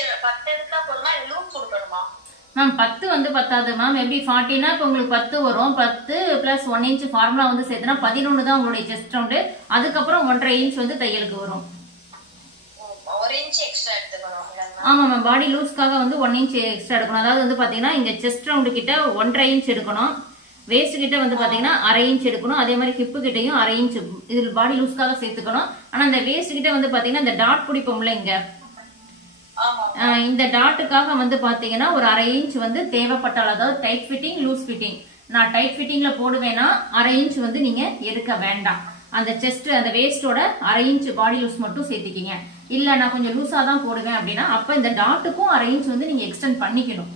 எடுத்தா போதுமா? லூப் கொடுக்கணுமா மேம்? 10 வந்து பத்தாது மேம். எப்படி 40னா இப்ப உங்களுக்கு 10 வரும். 10 பிளஸ் 1 இன்ச் ஃபார்முலா வந்து சேர்த்துனா 11 தான் உங்களுடைய செஸ்ட் ரவுண்டு. அதுக்கப்புறம் 1/2 இன்ச் வந்து தையலுக்கு வரும். 1 இன்ச் எக்ஸ்ட்ரா எடுத்துக்கணும். ஆமா மேம். பாடி லூஸ்க்காக வந்து 1 இன்ச் எக்ஸ்ட்ரா எடுக்கணும். அதாவது வந்து பாத்தீங்கன்னா இங்க செஸ்ட் ரவுண்டு கிட்ட 1/2 இன்ச் எடுக்கணும். வேஸ்ட் கிட்ட வந்து பாத்தீங்கன்னா 1/2 இன்ச் எடுக்கணும். அதே மாதிரி ஹிப்பு கிட்டையும் 1/2 இன்ச் இதுல பாடி லூஸ்க்காக சேர்த்துக்கணும். ஆனா இந்த வேஸ்ட் கிட்ட வந்து பாத்தீங்கன்னா இந்த டாட் பிடிப்போம்ல இங்க, இந்த டாட்டுக்காக வந்து பாத்தீங்கன்னா ஒரு 1/2 இன்ச் வந்து தேவைப்பட்டால், அதாவது டைட் ஃபிட்டிங் லூஸ் ஃபிட்டிங். நான் டைட் ஃபிட்டிங்ல போடுவேன்னா 1/2 இன்ச் வந்து நீங்க எடுக்க வேண்டாம். அந்த செஸ்ட் அந்த வேஸ்டோட 1/2 இன்ச் பாடி லூஸ் மட்டும் சேர்த்துக்கிங்க. இல்ல நான் கொஞ்சம் லூஸா தான் போடுவேன் அப்படின்னா அப்ப இந்த டாட்டுக்கும் 1/2 இன்ச் வந்து நீங்க எக்ஸ்டெண்ட் பண்ணிக்கணும்.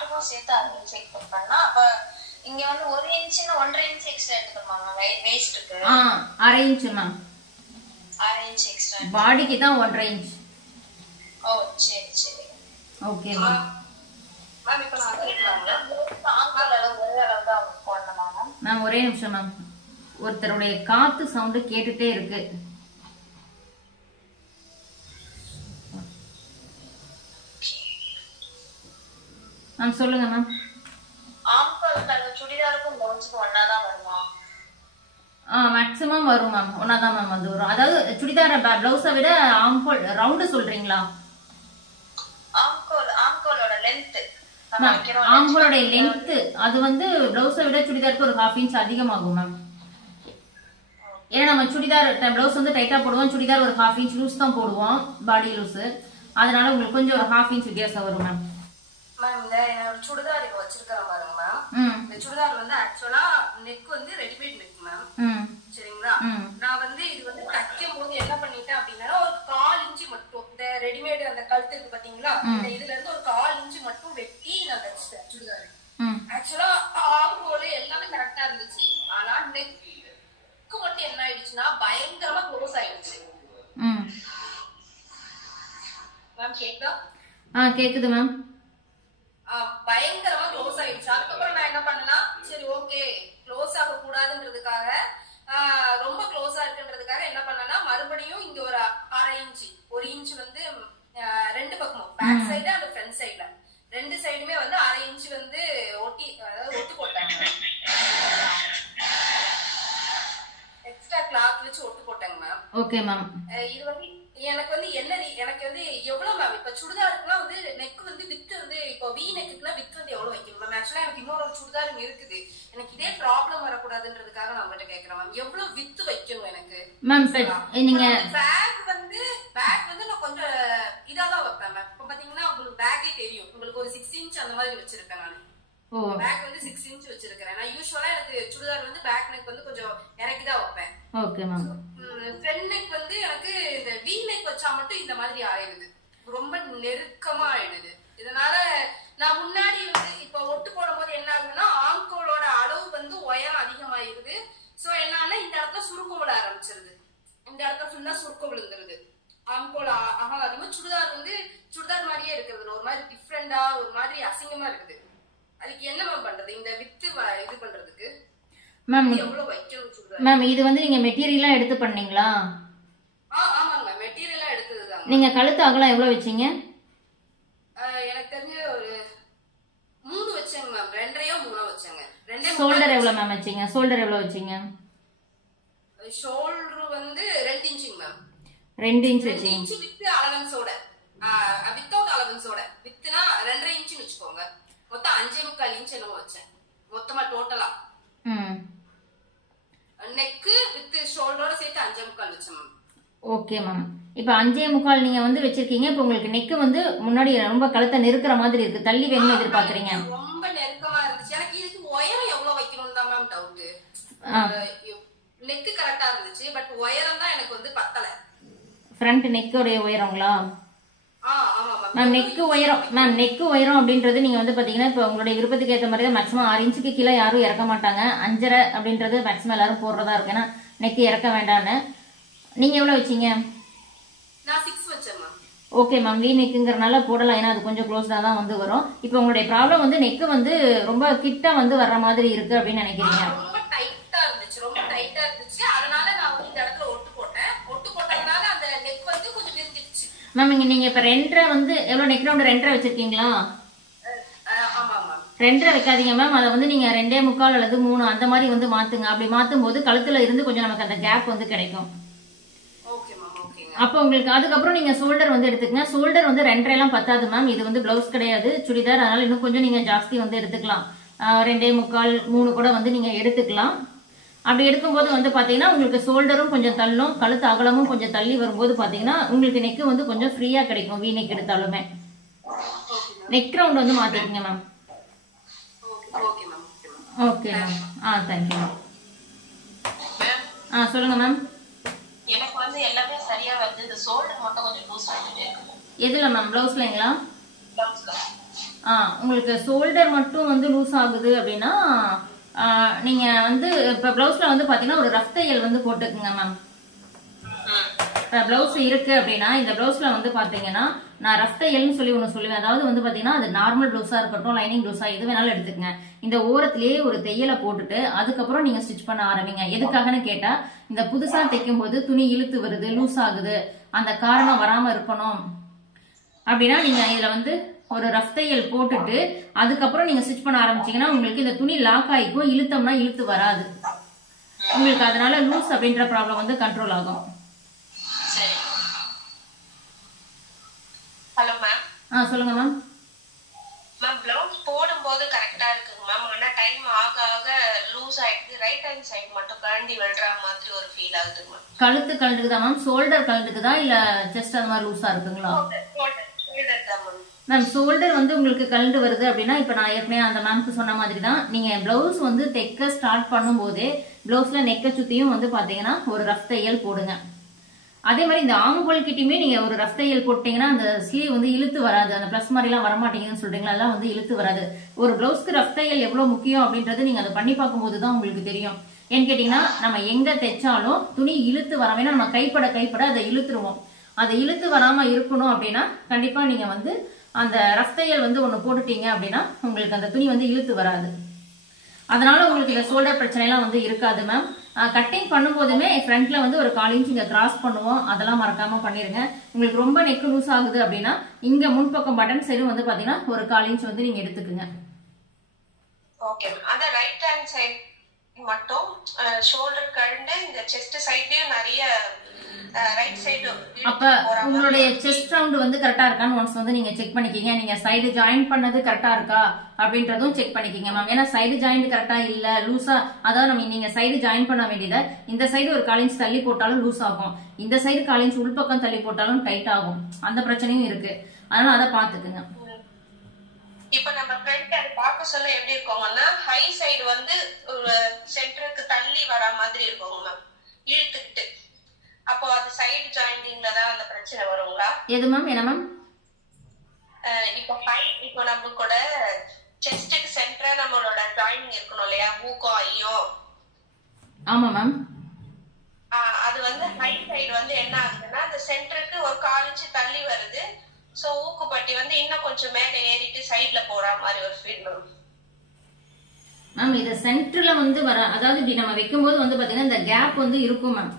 ஷார்ட்டுக்கும் சேர்த்து அது செக் பண்ணா அப்ப இங்க வந்து 1 இன்ச்னா 1.5 இன்ச் எக்ஸ்ட்ரா எடுத்துக்கணுமா வேஸ்ட்க்கு? 1/2 இன்ச் மேம். 1/2 inch extra. பாடிக்கு தான் 1.5 இன்ச். ஓ சரி சரி. Okay ma'am. மேம் இப்போ நான் கேக்குறாங்க. ஆம்கோல் அளவு ஒரே அளவு தான் போடணுமா மேம்? மேம் ஒரே நிமிஷம் மேம். ஒருத்தருடைய காத்து சவுண்ட் கேட்டுட்டே இருக்கு. மேம் சொல்லுங்க மேம். ஆம்கோல் அளவு சுடிதாருக்கும் ப்ளவுஸுக்கும் ஒண்ணா தான் வருமா? மேக்ஸிமம் வரும் மேம். ஒன்னாதான் மேம் வந்து வரும். அதாவது சுடிதார பிளவுஸை விட ஆம்கோல் ரவுண்டு சொல்றீங்களா? ஆம்கோலோட லென்த் ஆம்கோலோட லென்த் அது வந்து பிளவுஸை விட சுடிதாருக்கு ஒரு 1/2 இன்ச் அதிகமாகும் மேம். ஏன்னா நம்ம சுடிதார் பிளவுஸ் வந்து டைட்டா போடுவோம், சுடிதார் ஒரு 1/2 இன்ச் லூஸ் தான் போடுவோம், பாடி லூஸ். அதனால உங்களுக்கு கொஞ்சம் ஒரு 1/2 இன்ச் வித்தியாசம் வரும் மேம். மேம் இந்த என்னோட சுடிதார் இப்போ வச்சிருக்கேன் பாருங்க மேம். இந்த சுடிதார் வந்து ஆக்சுவலா நெக் வந்து ரெடிமேட் நெக் மேம். சரிங்களா? நான் வந்து இது வந்து தைக்கும் போது என்ன பண்ணிட்டேன் அப்படின்னா ஒரு 1/4 இன்ச் மட்டும் இந்த ரெடிமேட் அந்த கழுத்து இருக்கு பாத்தீங்களா, இந்த இதுல இருந்து ஒரு 1/4 இன்ச் மட்டும் வெட்டி நான் தைச்சிட்டேன் சுடிதார். ஆக்சுவலா ஆம்கோல் எல்லாமே கரெக்டா இருந்துச்சு. ஆனா நெக்கு மட்டும் என்ன ஆயிடுச்சுன்னா பயங்கரமா க்ளோஸ் ஆயிடுச்சு. மேம் கேக்குதா? கேக்குது மேம். பயங்கரமா க்ளோஸ் ஆயிடுச்சு. அதுக்கப்புறம் நான் என்ன பண்ணேன்னா சரி ஓகே க்ளோஸ் ஆக கூடாதுன்றதுக்காக ரொம்ப க்ளோஸா இருக்குன்றதுக்காக என்ன பண்ணேன்னா மறுபடியும் இங்க ஒரு 1/2 இன்ச் 1 இன்ச் வந்து 2 பக்கமும் பேக் சைடு அண்ட் ஃப்ரண்ட் சைடுல 2 சைடுமே வந்து 1/2 இன்ச் வந்து ஒட்டி அதாவது ஒட்டு போட்டாங்க. எக்ஸ்ட்ரா கிளாத் வச்சு ஒட்டு போட்டாங்க மேம். Okay ma'am. இது வந்து எனக்கு வந்து என்ன எனக்கு வந்து எவ்வளவு மேம் இப்ப சுடிதாருக்குலாம் வந்து நெக் வந்து வித்து வந்து இப்போ வி நெக்குக்குலாம் வித்து வந்து எவ்வளவு வைக்கணும் மேம்? ஆக்சுவலா எனக்கு இன்னொரு சுடிதார் இருக்குது, எனக்கு இதே ப்ராப்ளம் வரக்கூடாதுன்றதுக்காக நான் உங்கள்கிட்ட கேக்குறேன் மேம். எவ்வளவு வித்து வைக்கணும் எனக்கு மேம்? நீங்க பேக் வந்து நான் கொஞ்சம் இதாதான் வைப்பேன் மேம். இப்ப பாத்தீங்கன்னா உங்களுக்கு பேக்கே தெரியும், உங்களுக்கு ஒரு 6 இன்ச் அந்த மாதிரி வச்சிருக்கேன் நான். பேக் வந்து 6 இன்ச் வச்சிருக்கேன் நான். யூசுவலா எனக்கு சுடிதார் வந்து பேக் நெக் வந்து கொஞ்சம் இறக்கிதான் வைப்பேன். Okay ma'am. ஃப்ரண்ட் நெக் வந்து எனக்கு இந்த வி நெக் வச்சா மட்டும் இந்த மாதிரி ஆயிடுது, ரொம்ப நெருக்கமா ஆயிடுது. இதனால நான் முன்னாடி வந்து இப்ப ஒட்டு போடும் போது என்ன ஆகுதுன்னா ஆம்கோலோட அளவு வந்து உயரம் அதிகமாயிருது. சோ என்னன்னா இந்த இடத்துல சுருக்கம் விழ ஆரம்பிச்சிருது, இந்த இடத்துல ஃபுல்லா சுருக்கம் விழுந்துருது. ஆம்கோல் அதிகமா சுடிதார் வந்து சுடிதார் மாதிரியே இருக்கிறது ஒரு மாதிரி டிஃப்ரெண்டா ஒரு மாதிரி அசிங்கமா இருக்குது. அதுக்கு என்ன மேம் பண்றது இந்த வித்து இது பண்றதுக்கு? மேம் எவ்வளவு வைக்கணும் சுடிதார்? மேம் இது வந்து நீங்க மெட்டீரியலா எடுத்து பண்ணீங்களா? ஆமாங்க மெட்டீரியலா எடுத்ததுதான். நீங்க கழுத்து அகலம் எவ்வளவு வச்சீங்க? எனக்கு தெரிஞ்ச ஒரு 3 வச்சேங்க மேம். 2.5 3 வச்சேங்க. ஷோல்டர் எவ்வளவு மேம் வச்சீங்க? ஷோல்டர் எவ்வளவு வச்சீங்க? ஷோல்டர் வந்து 2 இன்ச்சுங்க மேம். 2 இன்ச் வச்சீங்க. 2 இன்ச் வித் அலவன்ஸோட வித்தவுட் அலவன்ஸோட வித்னா 2.5 இன்ச்னு வெச்சுக்கோங்க. மொத்தம் 5.25 இன்ச் என்னமோ வச்சேன் மொத்தமா டோட்டலா. நெக் வித் ஷோல்டரோட சேர்த்து 5.25 வச்சேன் மேம். Okay ma'am. இப்போ 5.25 நீங்க வந்து வச்சிருக்கீங்க. இப்போ உங்களுக்கு நெக் வந்து முன்னாடி ரொம்ப கழுத்தை நெருக்கிற மாதிரி இருக்கு, தள்ளி வேணும்னு எதிர்பார்க்கறீங்க? ரொம்ப நெருக்கமா இருந்துச்சு. எனக்கு இதுக்கு உயரம் எவ்வளவு வைக்கணும்னு தான் மேம் டவுட். நெக் கரெக்டா இருந்துச்சு, பட் உயரம் தான் எனக்கு வந்து பத்தல. ஃப்ரண்ட் நெக்கோட உயரங்களா? ஆமா மேம் நெக்கு உயரம். மேம் நெக்கு உயரம் அப்படின்றது நீங்க வந்து பாத்தீங்கன்னா இப்போ உங்களுடைய விருப்பத்துக்கு ஏற்ற மாதிரி தான் மேக்ஸிமம் 6 இன்ச்சுக்கு கீழே யாரும் இறக்க மாட்டாங்க. 5.5 அப்படின்றது மேக்ஸிமம் எல்லாரும் போடுறதா இருக்கு, ஏன்னா நெக்கு இறக்க வேண்டான்னு. நீங்க எவ்வளவு வச்சீங்க? நான் 6 வச்சேன் மேம். Okay ma'am. வி நெக்குங்கறனால போடலாம், ஏன்னா அது கொஞ்சம் க்ளோஸ்டா தான் வந்து வரும். இப்போ உங்களுடைய ப்ராப்ளம் வந்து நெக்கு வந்து ரொம்ப கிட்ட வந்து வர்ற மாதிரி இருக்கு அப்படின்னு நினைக்கிறீங்க? ரொம்ப டைட்டா இருந்துச்சு. அதனால நான் வந்து இந்த இடத்துல ஒட்டு போட்டேன். ஒட்டு போட்டதுனால அந்த நெக் வந்து கொஞ்சம் விரிஞ்சிடுச்சு. மேம் நீங்க இப்ப 2.5 வந்து எவ்வளவு நெக் ரவுண்ட் 2.5 வச்சிருக்கீங்களா? ஆமா மேம். 2.5 வைக்காதீங்க மேம். அதை வந்து நீங்க 2.25 அல்லது 3 அந்த மாதிரி வந்து மாத்துங்க. அப்படி மாத்தும் போது கழுத்துல இருந்து கொஞ்சம் நமக்கு அந்த கேப் வந்து கிடைக்கும். அப்போ உங்களுக்கு அதுக்கப்புறம் நீங்க ஷோல்டர் வந்து எடுத்துக்கங்க. ஷோல்டர் வந்து 2.5 எல்லாம் பத்தாது மேம். இது வந்து பிளவுஸ் கிடையாது, சுடிதார். அதனால இன்னும் கொஞ்சம் நீங்க ஜாஸ்தி வந்து எடுத்துக்கலாம். 2.25 3 கூட வந்து நீங்க எடுத்துக்கலாம். அப்படி எடுக்கும்போது வந்து பாத்தீங்கன்னா உங்களுக்கு ஷோல்டரும் கொஞ்சம் தள்ளும், கழுத்து அகலமும் கொஞ்சம் தள்ளி வரும்போது பாத்தீங்கன்னா உங்களுக்கு நெக் வந்து கொஞ்சம் ஃப்ரீயா கிடைக்கும். வி நெக் எடுத்தாலுமே நெக் ரவுண்ட் வந்து மாத்திக்கங்க ma'am. Okay ma'am. Thank you ma'am. சொல்லுங்க மேம். எனக்கு வந்து எல்லாமே சரியா வருது, இந்த ஷோல்டர் மட்டும் கொஞ்சம் லூஸ் ஆயிட்டே இருக்கு. எதுல மேம்? பிளவுஸ்லங்களா? பிளவுஸ்ல உங்களுக்கு ஷோல்டர் மட்டும் வந்து லூஸ் ஆகுது அப்படின்னா நீங்க வந்து இப்ப பிளவுஸ்ல வந்து பாத்தீங்கன்னா ஒரு ரஃப் தையல் வந்து போட்டுக்குங்க மேம். இப்ப பிளவுஸ் இருக்கு அப்படின்னா இந்த பிளவுஸ்ல வந்து பாத்தீங்கன்னா நான் ரஃப் தையல்னு சொல்லி ஒண்ணு சொல்லுவேன். அதாவது வந்து பாத்தீங்கன்னா அது நார்மல் பிளவுஸா இருக்கட்டும், லைனிங் பிளவுஸா எது வேணாலும் எடுத்துக்கங்க. இந்த ஓரத்திலேயே ஒரு தையலை போட்டுட்டு அதுக்கப்புறம் நீங்க ஸ்டிச் பண்ண ஆரம்பிங்க. எதுக்காகன்னு கேட்டா இந்த புதுசா தைக்கும் போது துணி இழுத்து வருது, லூஸ் ஆகுது, அந்த காரணம் வராம இருக்கணும் அப்படின்னா நீங்க இதுல வந்து ஒரு ரஃப் தையல் போட்டுட்டு அதுக்கப்புறம் நீங்க ஸ்டிச் பண்ண ஆரம்பிச்சீங்கன்னா உங்களுக்கு இந்த துணி லாக் ஆகிக்கும், இழுத்தோம்னா இழுத்து வராது உங்களுக்கு. அதனால லூஸ் அப்படின்ற ப்ராப்ளம் வந்து கண்ட்ரோல் ஆகும். Hello ma'am. சொல்லுங்க மேம். மேம் பிளவுஸ் போடும்போது கரெக்டா இருக்குங்க மேம். ஆனா டைம் ஆக ஆக லூஸ் ஆயிடுது. ரைட் ஹேண்ட் சைடு மட்டும் கழண்டி விழுற மாதிரி ஒரு ஃபீல் ஆகுது மேம். கழுத்து கழண்டுக்குதா மேம்? ஷோல்டர் கழண்டுக்குதா இல்ல செஸ்ட் அந்த மாதிரி லூஸா இருக்குங்களா? ஷோல்டர் தான் மேம். மேம் ஷோல்டர் வந்து உங்களுக்கு கழண்டு வருது அப்படின்னா இப்ப நான் ஏற்கனவே அந்த மேம்க்கு சொன்ன மாதிரி தான் நீங்க பிளவுஸ் வந்து தைக்க ஸ்டார்ட் பண்ணும் போதே பிளவுஸ்ல நெக்க சுத்தியும் வந்து பாத்தீங்கன்னா ஒரு ரஃப் தையல் போடுங்க. அதே மாதிரி இந்த ஆம்ஹோல் கிட்டயுமே நீங்க ஒரு ரஃப் தையல் போட்டீங்கன்னா அந்த ஸ்லீவ் வந்து இழுத்து வராது. அந்த பிளஸ் மாதிரி எல்லாம் வரமாட்டீங்கன்னு சொல்றீங்களா, அதெல்லாம் வந்து இழுத்து வராது. ஒரு பிளவுஸ்க்கு ரஃப் தையல் எவ்வளவு முக்கியம் அப்படின்றது நீங்க அதை பண்ணி பார்க்கும் போதுதான் உங்களுக்கு தெரியும். ஏன்னு கேட்டீங்கன்னா நம்ம எங்க தைச்சாலும் துணி இழுத்து வராம நம்ம கைப்பட அதை இழுத்துருவோம். அதை இழுத்து வராம இருக்கணும் அப்படின்னா கண்டிப்பா நீங்க வந்து அந்த ரஃப் தையல் வந்து ஒண்ணு போட்டுட்டீங்க அப்படின்னா உங்களுக்கு அந்த துணி வந்து இழுத்து வராது. அதனால உங்களுக்கு இந்த ஷோல்டர் பிரச்சனை எல்லாம் வந்து இருக்காது மேம். கட்டிங் பண்ணும் போதுமே ஃப்ரண்ட்ல வந்து ஒரு 1/4 இன்ச் இங்க கிராஸ் பண்ணுவோம், அதெல்லாம் மறக்காம பண்ணிருங்க. உங்களுக்கு ரொம்ப நெக் லூஸ் ஆகுது அப்படின்னா இங்க முன்பக்கம் பட்டன் சைடு வந்து பாத்தீங்கன்னா ஒரு 1/4 இன்ச் வந்து நீங்க எடுத்துக்குங்க. ஓகே. அத ரைட் ஹேண்ட் சைடு மட்டும் ஷோல்டர் கழண்டு இந்த செஸ்ட் சைடுலயும் நிறைய ரைட் சைடு. அப்ப உங்களுடைய செஸ்ட் ரவுண்ட் வந்து கரெக்டா இருக்கான்னு ஒன்ஸ் வந்து நீங்க செக் பண்ணிக்கீங்க. நீங்க சைடு ஜாயின் பண்ணது கரெக்டா இருக்கா அப்படின்றதும் செக் பண்ணிக்கீங்க மேம். ஏன்னா சைடு ஜாயின் கரெக்டா இல்ல லூஸா, அதாவது நீங்க சைடு ஜாயின் பண்ண வேண்டியதை இந்த சைடு ஒரு 1/4 இன்ச் தள்ளி போட்டாலும் லூஸ் ஆகும், இந்த சைடு 1/4 இன்ச் உள்பக்கம் தள்ளி போட்டாலும் டைட் ஆகும். அந்த பிரச்சனையும் இருக்கு. அதனால அதை பாத்துக்குங்க. இப்ப நம்ம ஃப்ரண்ட் அது பார்க்க சொல்ல எப்படி இருக்கோங்கன்னா ஹை சைடு வந்து ஒரு சென்டருக்கு தள்ளி வர மாதிரி இருக்கும் மேம், இழுத்துக்கிட்டு. அப்போ அது சைடு ஜாயிண்டிங்ல தான் அந்த பிரச்சனை வருங்களா? எது மேம்? என்ன மேம்? இப்போ நம்ம கூட செஸ்டுக்கு சென்டரா நம்மளோட ஜாயினிங் இருக்கணும் இல்லையா, மூக்கும் ஐயும். ஆமா மேம். அது வந்து ஹை சைடு வந்து என்ன ஆகுதுன்னா அந்த சென்டருக்கு ஒரு 1/4 இன்ச் தள்ளி வருது. சோ ஊக்குப்பட்டி வந்து இன்னும் கொஞ்சம் மேல ஏறிட்டு சைடுல போற மாதிரி ஒரு ஃபீல் வரும் மேம். இது சென்டர்ல வந்து வர, அதாவது இப்படி நம்ம வைக்கும் போது வந்து பாத்தீங்கன்னா இந்த கேப் வந்து இருக்கும் மேம்.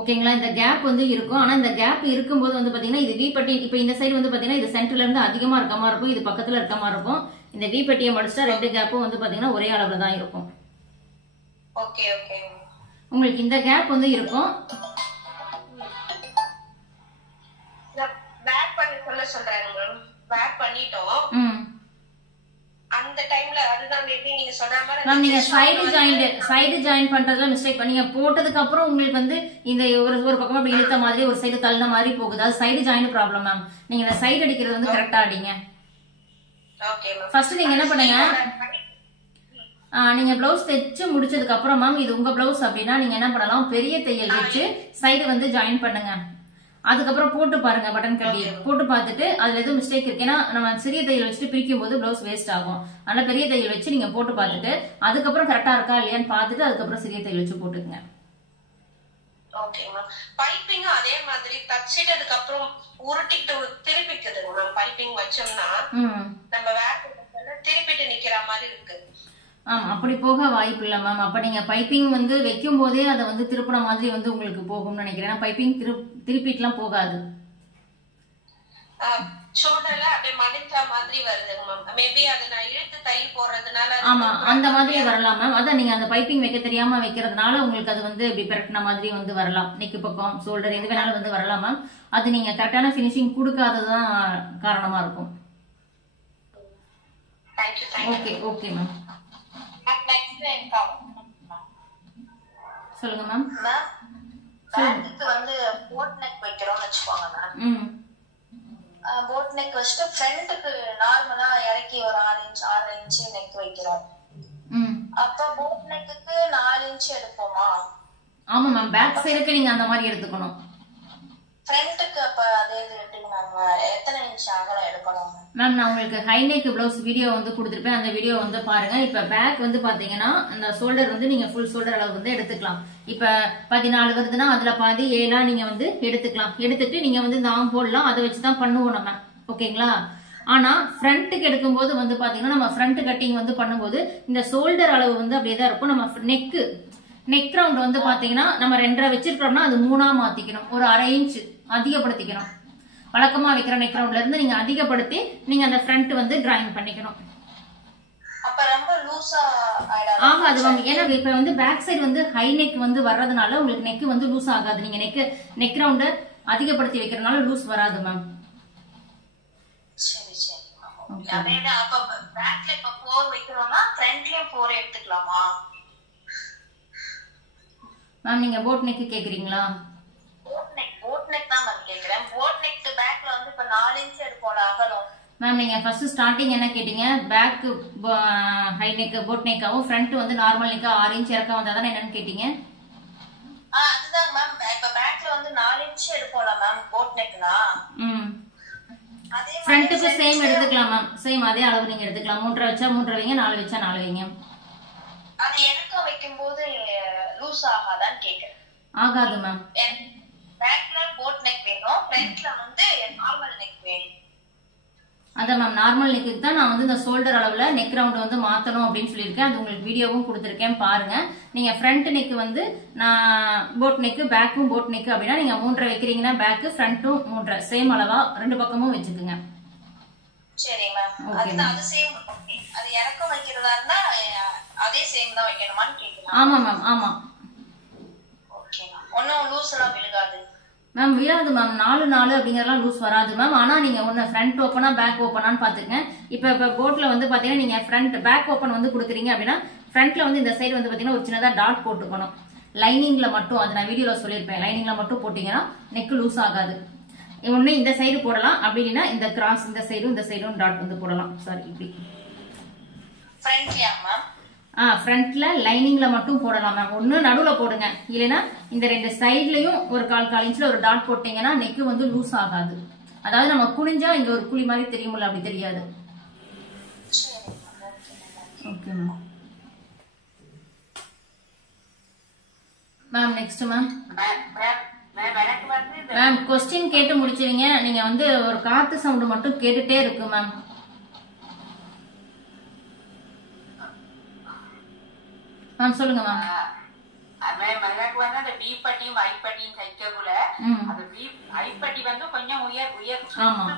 ஓகேங்களா? இந்த கேப் வந்து இருக்கும். ஆனா இந்த கேப் இருக்கும்போது வந்து பாத்தீங்கன்னா இது வீப்பட்டி, இப்ப இந்த சைடு வந்து பாத்தீங்கன்னா இது சென்டர்ல இருந்து அதிகமா இருக்க மாதிரி இருக்கும், இது பக்கத்துல இருக்க மாதிரி இருக்கும். இந்த வீப்பட்டியை மடிச்சா 2 கேப்பும் வந்து பாத்தீங்கன்னா ஒரே அளவுல தான் இருக்கும். Okay okay. உங்களுக்கு இந்த கேப் வந்து இருக்கும். பேக் பண்ணி சொல்றேன். பேக் பண்ணிட்டோம். அந்த டைம்ல அதுதான் மேபி நீங்க சொன்ன மாதிரி மேம் நீங்க சைடு ஜாயின் பண்றதுல மிஸ்டேக் பண்ணீங்க. போட்டதுக்கு அப்புறம் உங்களுக்கு வந்து இந்த ஒரு பக்கமா அப்படி இழுத்த மாதிரி ஒரு சைடு தள்ளின மாதிரி போகுது, அது சைடு ஜாயின் ப்ராப்ளம் மேம். நீங்க இந்த சைடு அடிக்கிறது வந்து கரெக்டா அடிங்க. Okay ma'am. ஃபர்ஸ்ட் நீங்க என்ன பண்ணுங்க, நீங்க பிளவுஸ் தைச்சு முடிச்சதுக்கு அப்புறம் மேம் இது உங்க பிளவுஸ் அப்படின்னா நீங்க என்ன பண்ணலாம், பெரிய தையல் வச்சு சைடு வந்து ஜாயின் பண்ணுங்க. அதுக்கப்புறம் போட்டு பாருங்க, பட்டன் கட்டி போட்டு பார்த்துட்டு அதுல எதுவும் மிஸ்டேக் இருக்கு. ஏன்னா நம்ம சிறிய தையல் வச்சுட்டு பிரிக்கும் போது பிளவுஸ் வேஸ்ட் ஆகும். அதனால பெரிய தையல் வச்சு நீங்க போட்டு பார்த்துட்டு அதுக்கப்புறம் கரெக்டா இருக்கா இல்லையான்னு பார்த்துட்டு அதுக்கப்புறம் சிறிய தையல் வச்சு போட்டுக்கங்க. Okay ma'am. பைப்பிங் அதே மாதிரி தச்சிட்டதுக்கு அப்புறம் உருட்டிட்டு திருப்பிக்குது மேம். பைப்பிங் வச்சோம்னா நம்ம வேற திருப்பிட்டு நிக்கிற மாதிரி இருக்கு. அப்படி போக வாய்ப்பு இல்ல மேம். அப்ப நீங்க பைப்பிங் வந்து வைக்கும் போதே அதை வந்து திருப்பின மாதிரி வந்து உங்களுக்கு போகும்னு நினைக்கிறேன். பைப்பிங் திருப்பிட்டு எல்லாம் போகாது. ஷோல்டர்ல அப்படியே மடித்த மாதிரி வருது மேம். மேபி அது நான் இழுத்து தையல் போடுறதுனால ஆமா அந்த மாதிரி வரலாம் மேம். அதான் நீங்க அந்த பைப்பிங் வைக்க தெரியாம வைக்கிறதுனால உங்களுக்கு அது வந்து இப்படி பிரட்டின மாதிரி வந்து வரலாம். நெக்கு பக்கம் ஷோல்டர் எது வேணாலும் வந்து வரலாம் மேம். அது நீங்க கரெக்டான பினிஷிங் கொடுக்காததுதான் காரணமா இருக்கும். Okay okay ma'am. சொல்லுங்க மேம். பேக்குக்கு வந்து போட் நெக் வைக்கிறோம்னு வச்சுக்கோங்க மேம். போட் நெக் வச்சுட்டு ஃப்ரண்ட்டுக்கு நார்மலா இறக்கி ஒரு 6 இன்ச் நெக் வைக்கிறோம். அப்ப போட் நெக்குக்கு 4 இன்ச் எடுப்போமா? ஆமா மேம். பேக் சைடுக்கு நீங்க அந்த மாதிரி எடுத்துக்கணும். ஃப்ரண்ட்டுக்கு அப்ப அதே எப்படி மேம் எத்தனை இன்ச் அகலம் எடுக்கணும் மேம்? நான் உங்களுக்கு ஹை நெக் பிளவுஸ் வீடியோ வந்து கொடுத்துருப்பேன், அந்த வீடியோ வந்து பாருங்க. இப்ப பேக் வந்து பாத்தீங்கன்னா அந்த ஷோல்டர் வந்து நீங்க ஃபுல் ஷோல்டர் அளவு வந்து எடுத்துக்கலாம். இப்ப 14 வருதுன்னா அதுல பாதி 7 நீங்க வந்து எடுத்துக்கலாம். எடுத்துட்டு நீங்க வந்து இந்த ஆம் போடலாம், அதை வச்சுதான் பண்ணுவோம் நம்ம. ஓகேங்களா? ஆனா ஃப்ரண்ட்டுக்கு எடுக்கும்போது வந்து பாத்தீங்கன்னா நம்ம ஃப்ரண்ட் கட்டிங் வந்து பண்ணும்போது இந்த ஷோல்டர் அளவு வந்து அப்படியேதான் இருக்கும். நம்ம நெக் ரவுண்ட் வந்து பாத்தீங்கன்னா நம்ம 2.5 வச்சிருக்கிறோம்னா அது 3 மாத்திக்கணும். ஒரு 1/2 இன்ச் அதிகப்படுத்திக்கணும். வழக்கமா வைக்கிற நெக் ரவுண்ட்ல இருந்து நீங்க அதிகப்படுத்தி நீங்க அந்த ஃப்ரண்ட் வந்து டிராயிங் பண்ணிக்கணும். அப்ப ரொம்ப லூசா ஆகாது மேம். ஏன்னா இப்ப வந்து பேக் சைடு வந்து ஹை நெக் வந்து வர்றதுனால உங்களுக்கு நெக் வந்து லூஸ் ஆகாது. நீங்க நெக் ரவுண்ட அதிகப்படுத்தி வைக்கிறதுனால லூஸ் வராது மேம். சரி சரி மேம். அதேதான். அப்ப பேக்ல இப்ப 4 வைக்கிறோம்னா ஃப்ரண்ட்லயும் 4 எடுத்துக்கலாமா மேம்? நீங்க போட் நெக் கேக்குறீங்களா? போட் நெக் தான் மேம் கேக்குறேன். போட் நெக் பேக்ல வந்து இப்ப 4 இன்ச் எடுப்போம்ல அகலம். மேம் நீங்க ஃபர்ஸ்ட் ஸ்டார்டிங் என்ன கேட்டீங்க? பேக் ஹை நெக் போட் நெக்காவும் ஃப்ரண்ட் வந்து நார்மல் நெக்கா 6 இன்ச் இறக்கம் வந்தா தானே என்னன்னு கேட்டீங்க? அதுதான் மேம். இப்ப பேக்ல வந்து 4 இன்ச் எடுப்போம்ல மேம் போட் நெக்னா. அதே ஃப்ரண்ட்டுக்கு சேம் எடுத்துக்கலாம் மேம். சேம் அதே அளவு நீங்க எடுத்துக்கலாம். 3.5 வச்சா 3.5 வைங்க, 4 வச்சா 4 வைங்க. அது இறக்கம் வைக்கும்போது லூஸ் ஆகாதான்னு கேக்குறேன். ஆகாது மேம். பேக்ல போட் நெக் வேணும், ஃப்ரண்ட்ல வந்து நார்மல் நெக் வேணும். அதான் மேம், நார்மல் நெக்கு தான் நான் வந்து இந்த ஷோல்டர் அளவுல நெக் ரவுண்ட் வந்து மாத்தணும் அப்படின்னு சொல்லியிருக்கேன். அது உங்களுக்கு வீடியோவும் கொடுத்துருக்கேன், பாருங்க. நீங்க ஃப்ரண்ட் நெக் வந்து நான் போட் நெக், பேக்கும் போட் நெக் அப்படின்னா நீங்க 3.5 வைக்கிறீங்கன்னா பேக்கு, ஃப்ரண்ட்டும் 3.5 சேம் அளவா 2 பக்கமும் வச்சுக்குங்க. சரி மேம். அது சேம். அது இறக்கம் வைக்கிறதா இருந்தா அதே சேம் தான் வைக்கணுமான்னு கேக்குறேன். ஆமா மேம், ஆமா. Okay ma'am. ஒன்னும் லூஸ் எல்லாம் விழுகாது மேம்? விழாது மேம். 4 அப்படிங்கறதெல்லாம் லூஸ் வராது மேம். ஆனா நீங்க ஒண்ணு ஃப்ரண்ட் ஓப்பனா பேக் ஓப்பனான்னு பாத்துக்கங்க. இப்ப போட்ல வந்து பாத்தீங்கன்னா நீங்க ஃப்ரண்ட் பேக் ஓப்பன் வந்து கொடுக்குறீங்க அப்படின்னா ஃப்ரண்ட்ல வந்து இந்த சைடு வந்து பாத்தீங்கன்னா ஒரு சின்னதா டாட் போட்டுக்கணும். லைனிங்ல மட்டும், அது நான் வீடியோல சொல்லியிருப்பேன். லைனிங்ல மட்டும் போட்டீங்கன்னா நெக் லூஸ் ஆகாது. ஒண்ணு இந்த சைடு போடலாம், அப்படி இல்லைன்னா இந்த கிராஸ் இந்த சைடும் டாட் வந்து போடலாம். சாரி, இப்படி ஃப்ரண்ட்லயா மேம்? ஃப்ரண்ட்ல லைனிங்ல மட்டும் போடலாம் மேம். ஒண்ணு நடுவுல போடுங்க, இல்லைன்னா இந்த 2 சைட்லயும் ஒரு 1/4 இன்ச்ல ஒரு டாட் போட்டீங்கன்னா நெக் வந்து லூஸ் ஆகாது. அதாவது நம்ம குனிஞ்சா இங்க ஒரு குழி மாதிரி தெரியுமில்ல, அப்படி தெரியாது. Okay ma'am. Ma'am next ma'am. Ma'am question கேட்டு முடிச்சிருங்க. நீங்க வந்து ஒரு காத்து சவுண்ட் மட்டும் கேட்டுட்டே இருக்கு மேம். மேம் சொல்லுங்க மேம். எனக்கு வந்து அந்த பி பட்டியும் ஐ பட்டியும் தைக்கக்குள்ள அந்த பி ஐ பட்டி வந்து கொஞ்சம் உயர்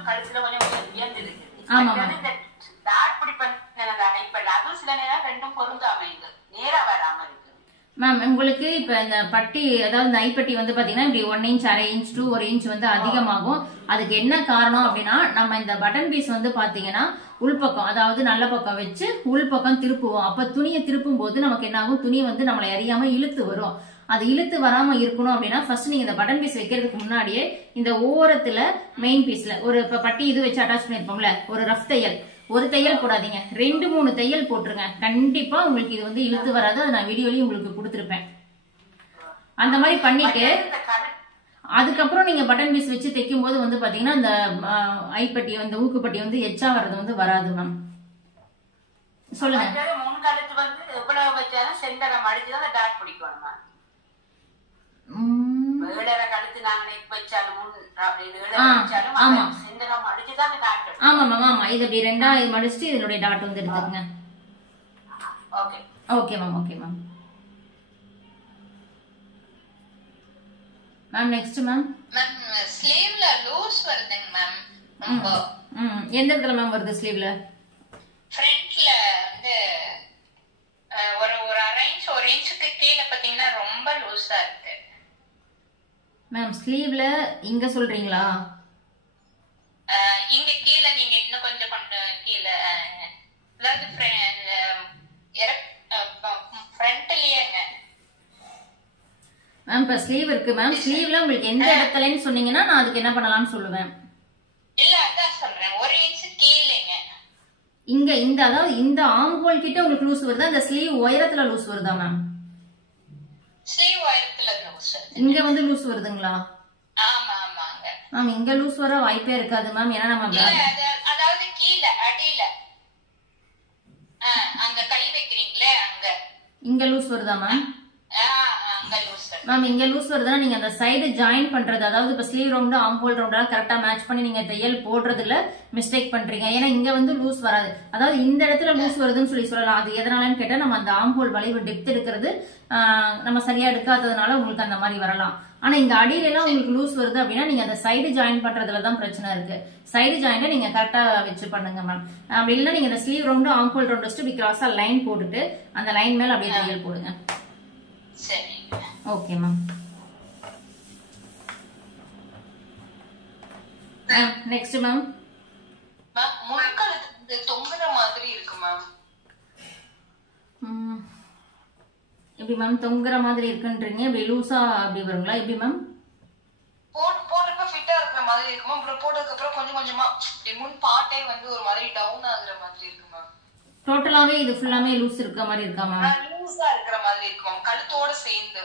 கழுத்துல கொஞ்சம் உயர்ந்து இருக்கு. இந்த டாட் பிடி பண்ண ஐ பட்டி அதுவும் சில நேரம் ரெண்டும் பொருந்தாம இருக்கு, நேரா வராம இருக்கு. மேம் உங்களுக்கு இப்ப இந்த பட்டி, அதாவது இந்த ஐப்பட்டி வந்து பாத்தீங்கன்னா இப்படி 1 இன்ச் 1/2 இன்ச் to 1 இன்ச் வந்து அதிகமாகும். அதுக்கு என்ன காரணம் அப்படின்னா நம்ம இந்த பட்டன் பீஸ் வந்து பாத்தீங்கன்னா உள்பக்கம், அதாவது நல்ல பக்கம் வச்சு உள்பக்கம் திருப்புவோம். அப்ப துணியை திருப்பும் போது நமக்கு என்ன ஆகும்? துணி வந்து நம்மளை அறியாம இழுத்து வரும். அது இழுத்து வராம இருக்கணும் அப்படின்னா ஃபர்ஸ்ட் நீங்க இந்த பட்டன் பீஸ் வைக்கிறதுக்கு முன்னாடியே இந்த ஓரத்துல மெயின் பீஸ்ல ஒரு பட்டி இது வச்சு அட்டாச் பண்ணிருப்போம்ல, ஒரு ரஃப் தையல், ஒரு தையல் போடாதீங்க, 2-3 தையல் போட்டுருங்க. கண்டிப்பா உங்களுக்கு இது வந்து இழுத்து வராது. அதை நான் வீடியோலயும் உங்களுக்கு கொடுத்துருப்பேன். அந்த மாதிரி பண்ணிட்டு அதுக்கப்புறம் நீங்க பட்டன் பீஸ் வச்சு தைக்கும் போது வந்து பாத்தீங்கன்னா இந்த ஐப்பட்டி, இந்த ஊக்குப்பட்டி வந்து எச்சா வர்றது வந்து வராது மேம். சொல்லுங்க. முன்காலத்து வந்து எவ்வளவு வச்சாலும் சென்டரை மடிச்சுதான் டாட் பிடிக்கணும். வேளரை கழுத்து நாங்க நெக் வச்சாலும் சென்டரை மடிச்சுதான் டாட். ஆமா மேம், ஆமா. இது அப்படி 2ஆ மடிச்சுட்டு இதனுடைய டாட் வந்து எடுத்துக்கங்க. Okay okay ma'am, okay ma'am. Ma'am next ma'am. Ma'am ஸ்லீவ்ல லூஸ் வருதுங்க மேம். எந்த இடத்துல மேம் வருது ஸ்லீவ்ல? ஃப்ரண்ட்ல வந்து ஒரு 1/2 இன்ச் 1 இன்ச்சுக்கு கீழே பாத்தீங்கன்னா ரொம்ப லூஸா இருக்கு மேம். ஸ்லீவ்ல இங்க சொல்றீங்களா? இங்க கீழே நீங்க இன்னும் கொஞ்சம் கீழே, அதாவது ஃப்ரண்ட்லயேங்க மேம். இப்ப ஸ்லீவ் இருக்கு மேம். ஸ்லீவ்ல உங்களுக்கு எந்த இடத்துலன்னு சொன்னீங்கன்னா நான் அதுக்கு என்ன பண்ணலாம்னு சொல்லுவேன். இல்ல அதான் சொல்றேன், 1 இன்ச் கீழேங்க. இங்க இந்த, அதாவது இந்த ஆம்ஹோல் கிட்ட உங்களுக்கு லூஸ் வருதா, இந்த ஸ்லீவ் உயரத்துல லூஸ் வருதா மேம்? ஸ்லீவ் உயரத்துல லூஸ் வருது. இங்க வந்து லூஸ் வருதுங்களா? ஆமா ஆமாங்க. மேம் இங்க லூஸ் வர வாய்ப்பே இருக்காது மேம். ஏன்னா நம்ம அதாவது கீழே அடியில அங்க கை வைக்கிறீங்களே அங்க இங்க லூஸ் வருதா மேம்? மேம் இங்க லூஸ் வருதுன்னா நீங்க அந்த சைடு ஜாயின் பண்றது, அதாவது இப்ப sleeve round arm whole round கரெக்டா மேட்ச் பண்ணி நீங்க தையல் போடுறதுல மிஸ்டேக் பண்றீங்க. ஏன்னா இங்க வந்து லூஸ் வராது, அதாவது இந்த இடத்துல லூஸ் வருதுன்னு சொல்லலாம். அது எதனாலன்னு கேட்டா நம்ம அந்த ஆர்ம் ஹோல் வளைவு டெப்த் எடுக்கிறது நம்ம சரியா எடுக்காததுனால உங்களுக்கு அந்த மாதிரி வரலாம். ஆனா இங்க அடியில எல்லாம் உங்களுக்கு லூஸ் வருது அப்படின்னா நீங்க அந்த சைடு ஜாயின் பண்றதுலதான் பிரச்சனை இருக்கு. சைடு ஜாயின்ல நீங்க கரெக்டா வச்சு பண்ணுங்க மேம். அப்படி இல்லைன்னா நீங்க இந்த sleeve round arm whole round வச்சுட்டு இப்படி கிராஸா லைன் போட்டுட்டு அந்த லைன் மேல அப்படியே தையல் போடுங்க. சரி ஓகே மேம். Next ma'am. முன்கழுத்து தொங்குற மாதிரி இருக்கு மேம். எப்படி மேம் தொங்குற மாதிரி இருக்குன்றீங்க? இப்படி லூசா அப்படி வருங்களா எப்படி மேம்? போடுறப்ப ஃபிட்டா இருக்கிற மாதிரி இருக்கு மேம். அப்புறம் போட்டதுக்கு அப்புறம் கொஞ்சம் கொஞ்சமா முன் பாட்டே வந்து ஒரு மாதிரி டவுன் ஆகுற மாதிரி இருக்கு மேம். டோட்டலாவே இது ஃபுல்லாமே லூஸ் இருக்க மாதிரி இருக்கா மேம்? லூஸா இருக்கிற மாதிரி இருக்கு மேம், கழுத்தோட சேர்ந்து.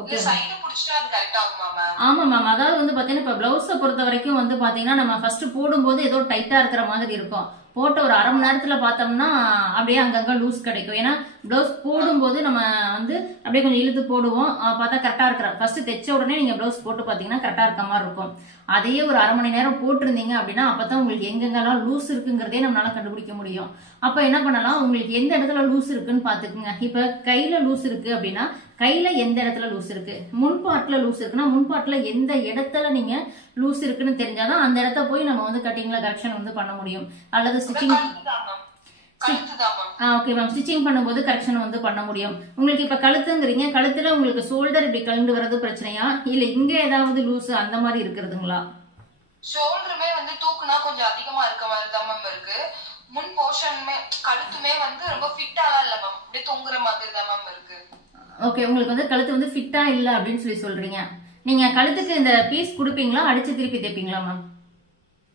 ஓகே சைடு புடிச்சா அது கரெக்ட் ஆகுமா மேம்? ஆமா மேம். அதாவது வந்து பாத்தீங்கன்னா இப்ப பிளவுஸ பொறுத்த வரைக்கும் வந்து பாத்தீங்கன்னா நம்ம ஃபர்ஸ்ட் போடும்போது ஏதோ டைட்டா இருக்கிற மாதிரி இருக்கும். போட்ட ஒரு அரை மணி நேரத்துல பார்த்தோம்னா அப்படியே அங்கங்க லூஸ் கிடைக்கும். ஏன்னா பிளவுஸ் போடும்போது நம்ம வந்து அப்படியே கொஞ்சம் இழுத்து போடுவோம், பார்த்தா கரெக்டா இருக்கிற ஃபர்ஸ்ட் தைச்ச உடனே நீங்க பிளவுஸ் போட்டு பாத்தீங்கன்னா கரெக்டா இருக்க மாதிரி இருக்கும். அதையே ஒரு அரை மணி நேரம் போட்டிருந்தீங்க அப்படின்னா அப்பதான் உங்களுக்கு எங்கெங்கெல்லாம் லூஸ் இருக்குங்கிறதே நம்மளால கண்டுபிடிக்க முடியும். அப்ப என்ன பண்ணலாம், உங்களுக்கு எந்த இடத்துல லூஸ் இருக்குன்னு பாத்துக்குங்க. இப்ப கையில லூஸ் இருக்கு அப்படின்னா கையில எந்த இடத்துல லூஸ் இருக்கு, முன்பாட்டுல லூஸ் இருக்குன்னா முன்பாட்டுல எந்த இடத்துல நீங்க லூஸ் இருக்குன்னு தெரிஞ்சாதான் அந்த இடத்த போய் நம்ம வந்து கட்டிங்ல கரெக்ஷன் வந்து பண்ண முடியும். அல்லது ஸ்டிச்சிங் ஓகே மேம், ஸ்டிச்சிங் பண்ணும்போது கரெக்ஷன் வந்து பண்ண முடியும். உங்களுக்கு இப்ப கழுத்துங்கிறீங்க, கழுத்துல உங்களுக்கு ஷோல்டர் இப்படி கலந்து வர்றது பிரச்சனையா இல்ல இங்க ஏதாவது லூஸ் அந்த மாதிரி இருக்கிறதுங்களா? ஷோல்டருமே வந்து தூக்குனா கொஞ்சம் அதிகமா இருக்க மாதிரி தான் மேம் இருக்கு. முன் போர்ஷனுமே கழுத்துமே வந்து ரொம்ப ஃபிட்டாலாம் இல்ல மேம், அப்படியே தொங்குற மாதிரி தான் மேம் இருக்கு. ஓகே, உங்களுக்கு வந்து கழுத்து வந்து ஃபிட்டா இல்ல அப்படின்னு சொல்றீங்க. நீங்க கழுத்துக்கு இந்த பீஸ் கொடுப்பீங்களா, அடிச்சு திருப்பி தைப்பீங்களா மேம்?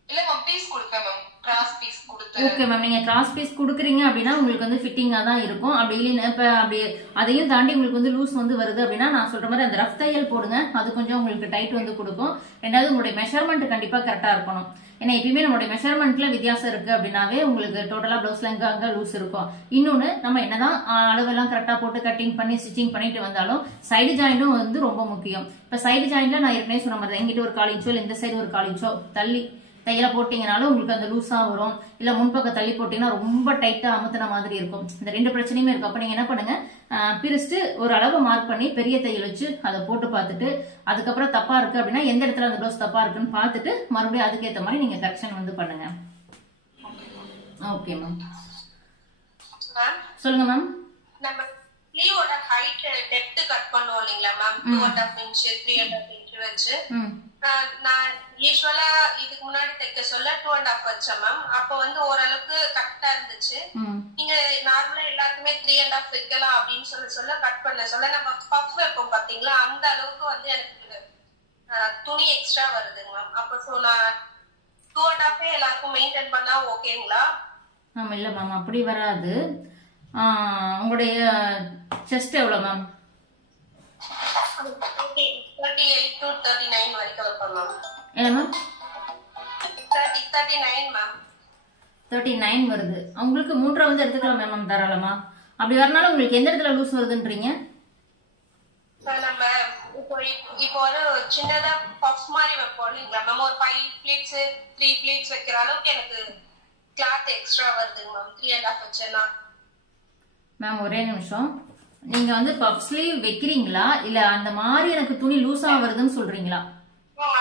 இல்ல மேம், பீஸ் கொடுப்பேன் மேம், கிராஸ் பீஸ் கொடுத்து. ஓகே மேம், நீங்க கிராஸ் பீஸ் கொடுக்குறீங்க அப்படின்னா உங்களுக்கு வந்து ஃபிட்டிங்கா தான் இருக்கும். அப்படி இல்லைன்னா இப்ப அப்படி அதையும் தாண்டி உங்களுக்கு வந்து லூஸ் வந்து வருது அப்படின்னா நான் சொல்ற மாதிரி அந்த ரஃப் தையல் போடுங்க, அது கொஞ்சம் உங்களுக்கு டைட் வந்து கொடுக்கும். ரெண்டாவது உங்களுடைய மெஷர்மெண்ட் கண்டிப்பா கரெக்டா இருக்கணும். ஏன்னா எப்பயுமே நம்மளுடைய மெஷர்மெண்ட்ல வித்தியாசம் இருக்கு அப்படின்னாவே உங்களுக்கு டோட்டலா பிளவுஸ்ல அங்க லூஸ் இருக்கும். இன்னொன்னு நம்ம என்னதான் அளவெல்லாம் கரெக்டா போட்டு கட்டிங் பண்ணி ஸ்டிச்சிங் பண்ணிட்டு வந்தாலும் சைடு ஜாயிண்டும் வந்து ரொம்ப முக்கியம். இப்ப சைடு ஜாயிண்ட்ல நான் ஏற்கனவே சொன்ன மாதிரி எங்கிட்ட ஒரு 1/4 இன்ச்சோ இல்ல இந்த சைடு ஒரு 1/4 இன்ச்சோ தள்ளி தையல போட்டீங்கனாலும் உங்களுக்கு அந்த லூஸா வரும். இல்ல முன்பக்கம் தள்ளி போட்டீங்கன்னா ரொம்ப டைட்டா அமுத்தின மாதிரி இருக்கும். இந்த ரெண்டு பிரச்சனையுமே இருக்கும். அப்ப நீங்க என்ன பண்ணுங்க, பிரிச்சுட்டு ஒரு அளவு மார்க் பண்ணி பெரிய தையல் வச்சு அதை போட்டு பார்த்துட்டு அதுக்கப்புறம் தப்பா இருக்கு அப்படின்னா எந்த இடத்துல அந்த பிளவுஸ் தப்பா இருக்குன்னு பார்த்துட்டு மறுபடியும் அதுக்கேற்ற மாதிரி நீங்க கரெக்ஷன் வந்து பண்ணுங்க. ஓகே மேம், சொல்லுங்க மேம். நம்ம ஸ்லீவோட ஹைட் டெப்த் கட் பண்ணுவோம் இல்லைங்களா மேம், 2.5 இன்ச் 3.5 இன்ச் வச்சு நான் யூஸ்வலா இதுக்கு முன்னாடி தைக்க சொல்ல 2.5 வச்சேன் மேம். அப்ப வந்து ஓரளவுக்கு கரெக்டா இருந்துச்சு. நீங்க நார்மலா எல்லாருக்குமே 3.5 வைக்கலாம் அப்படின்னு சொல்ல கட் பண்ண சொல்ல நம்ம பஃப் வைப்போம் பாத்தீங்களா, அந்த அளவுக்கு வந்து எனக்கு துணி எக்ஸ்ட்ரா வருதுங்க மேம். அப்ப சோ நான் 2.5 எல்லாருக்கும் மெயின்டைன் பண்ணா ஓகேங்களா? ஆமா, இல்ல மேம் அப்படி வராது. உங்களுடைய செஸ்ட் எவ்வளவு மேம்? 38 to 39 வரைக்கும் வைப்பேன் மேம். என்ன மேம்? 39 மேம். 39 வருது. உங்களுக்கு 3 வந்து எடுத்துக்கலாம் மேம் தாராளமா. அப்படி வரனால உங்களுக்கு எந்த இடத்துல லூஸ் வருதுன்றீங்க? நம்ம இப்போ ஒரு சின்னதா பஃப் மாதிரி வைப்போம் இல்லைங்களா மேம், ஒரு 5 பிளேட்ஸ் 3 பிளேட்ஸ் வைக்கிற அளவுக்கு எனக்கு கிளாத் எக்ஸ்ட்ரா வருதுங்க மேம் 3.5 வச்சேன்னா. மேம் ஒரே நிமிஷம், நீங்க வந்து பஃப் ஸ்லீவ் வைக்கிறீங்களா இல்ல அந்த மாதிரி எனக்கு துணி லூஸா வருதுன்னு சொல்றீங்களா?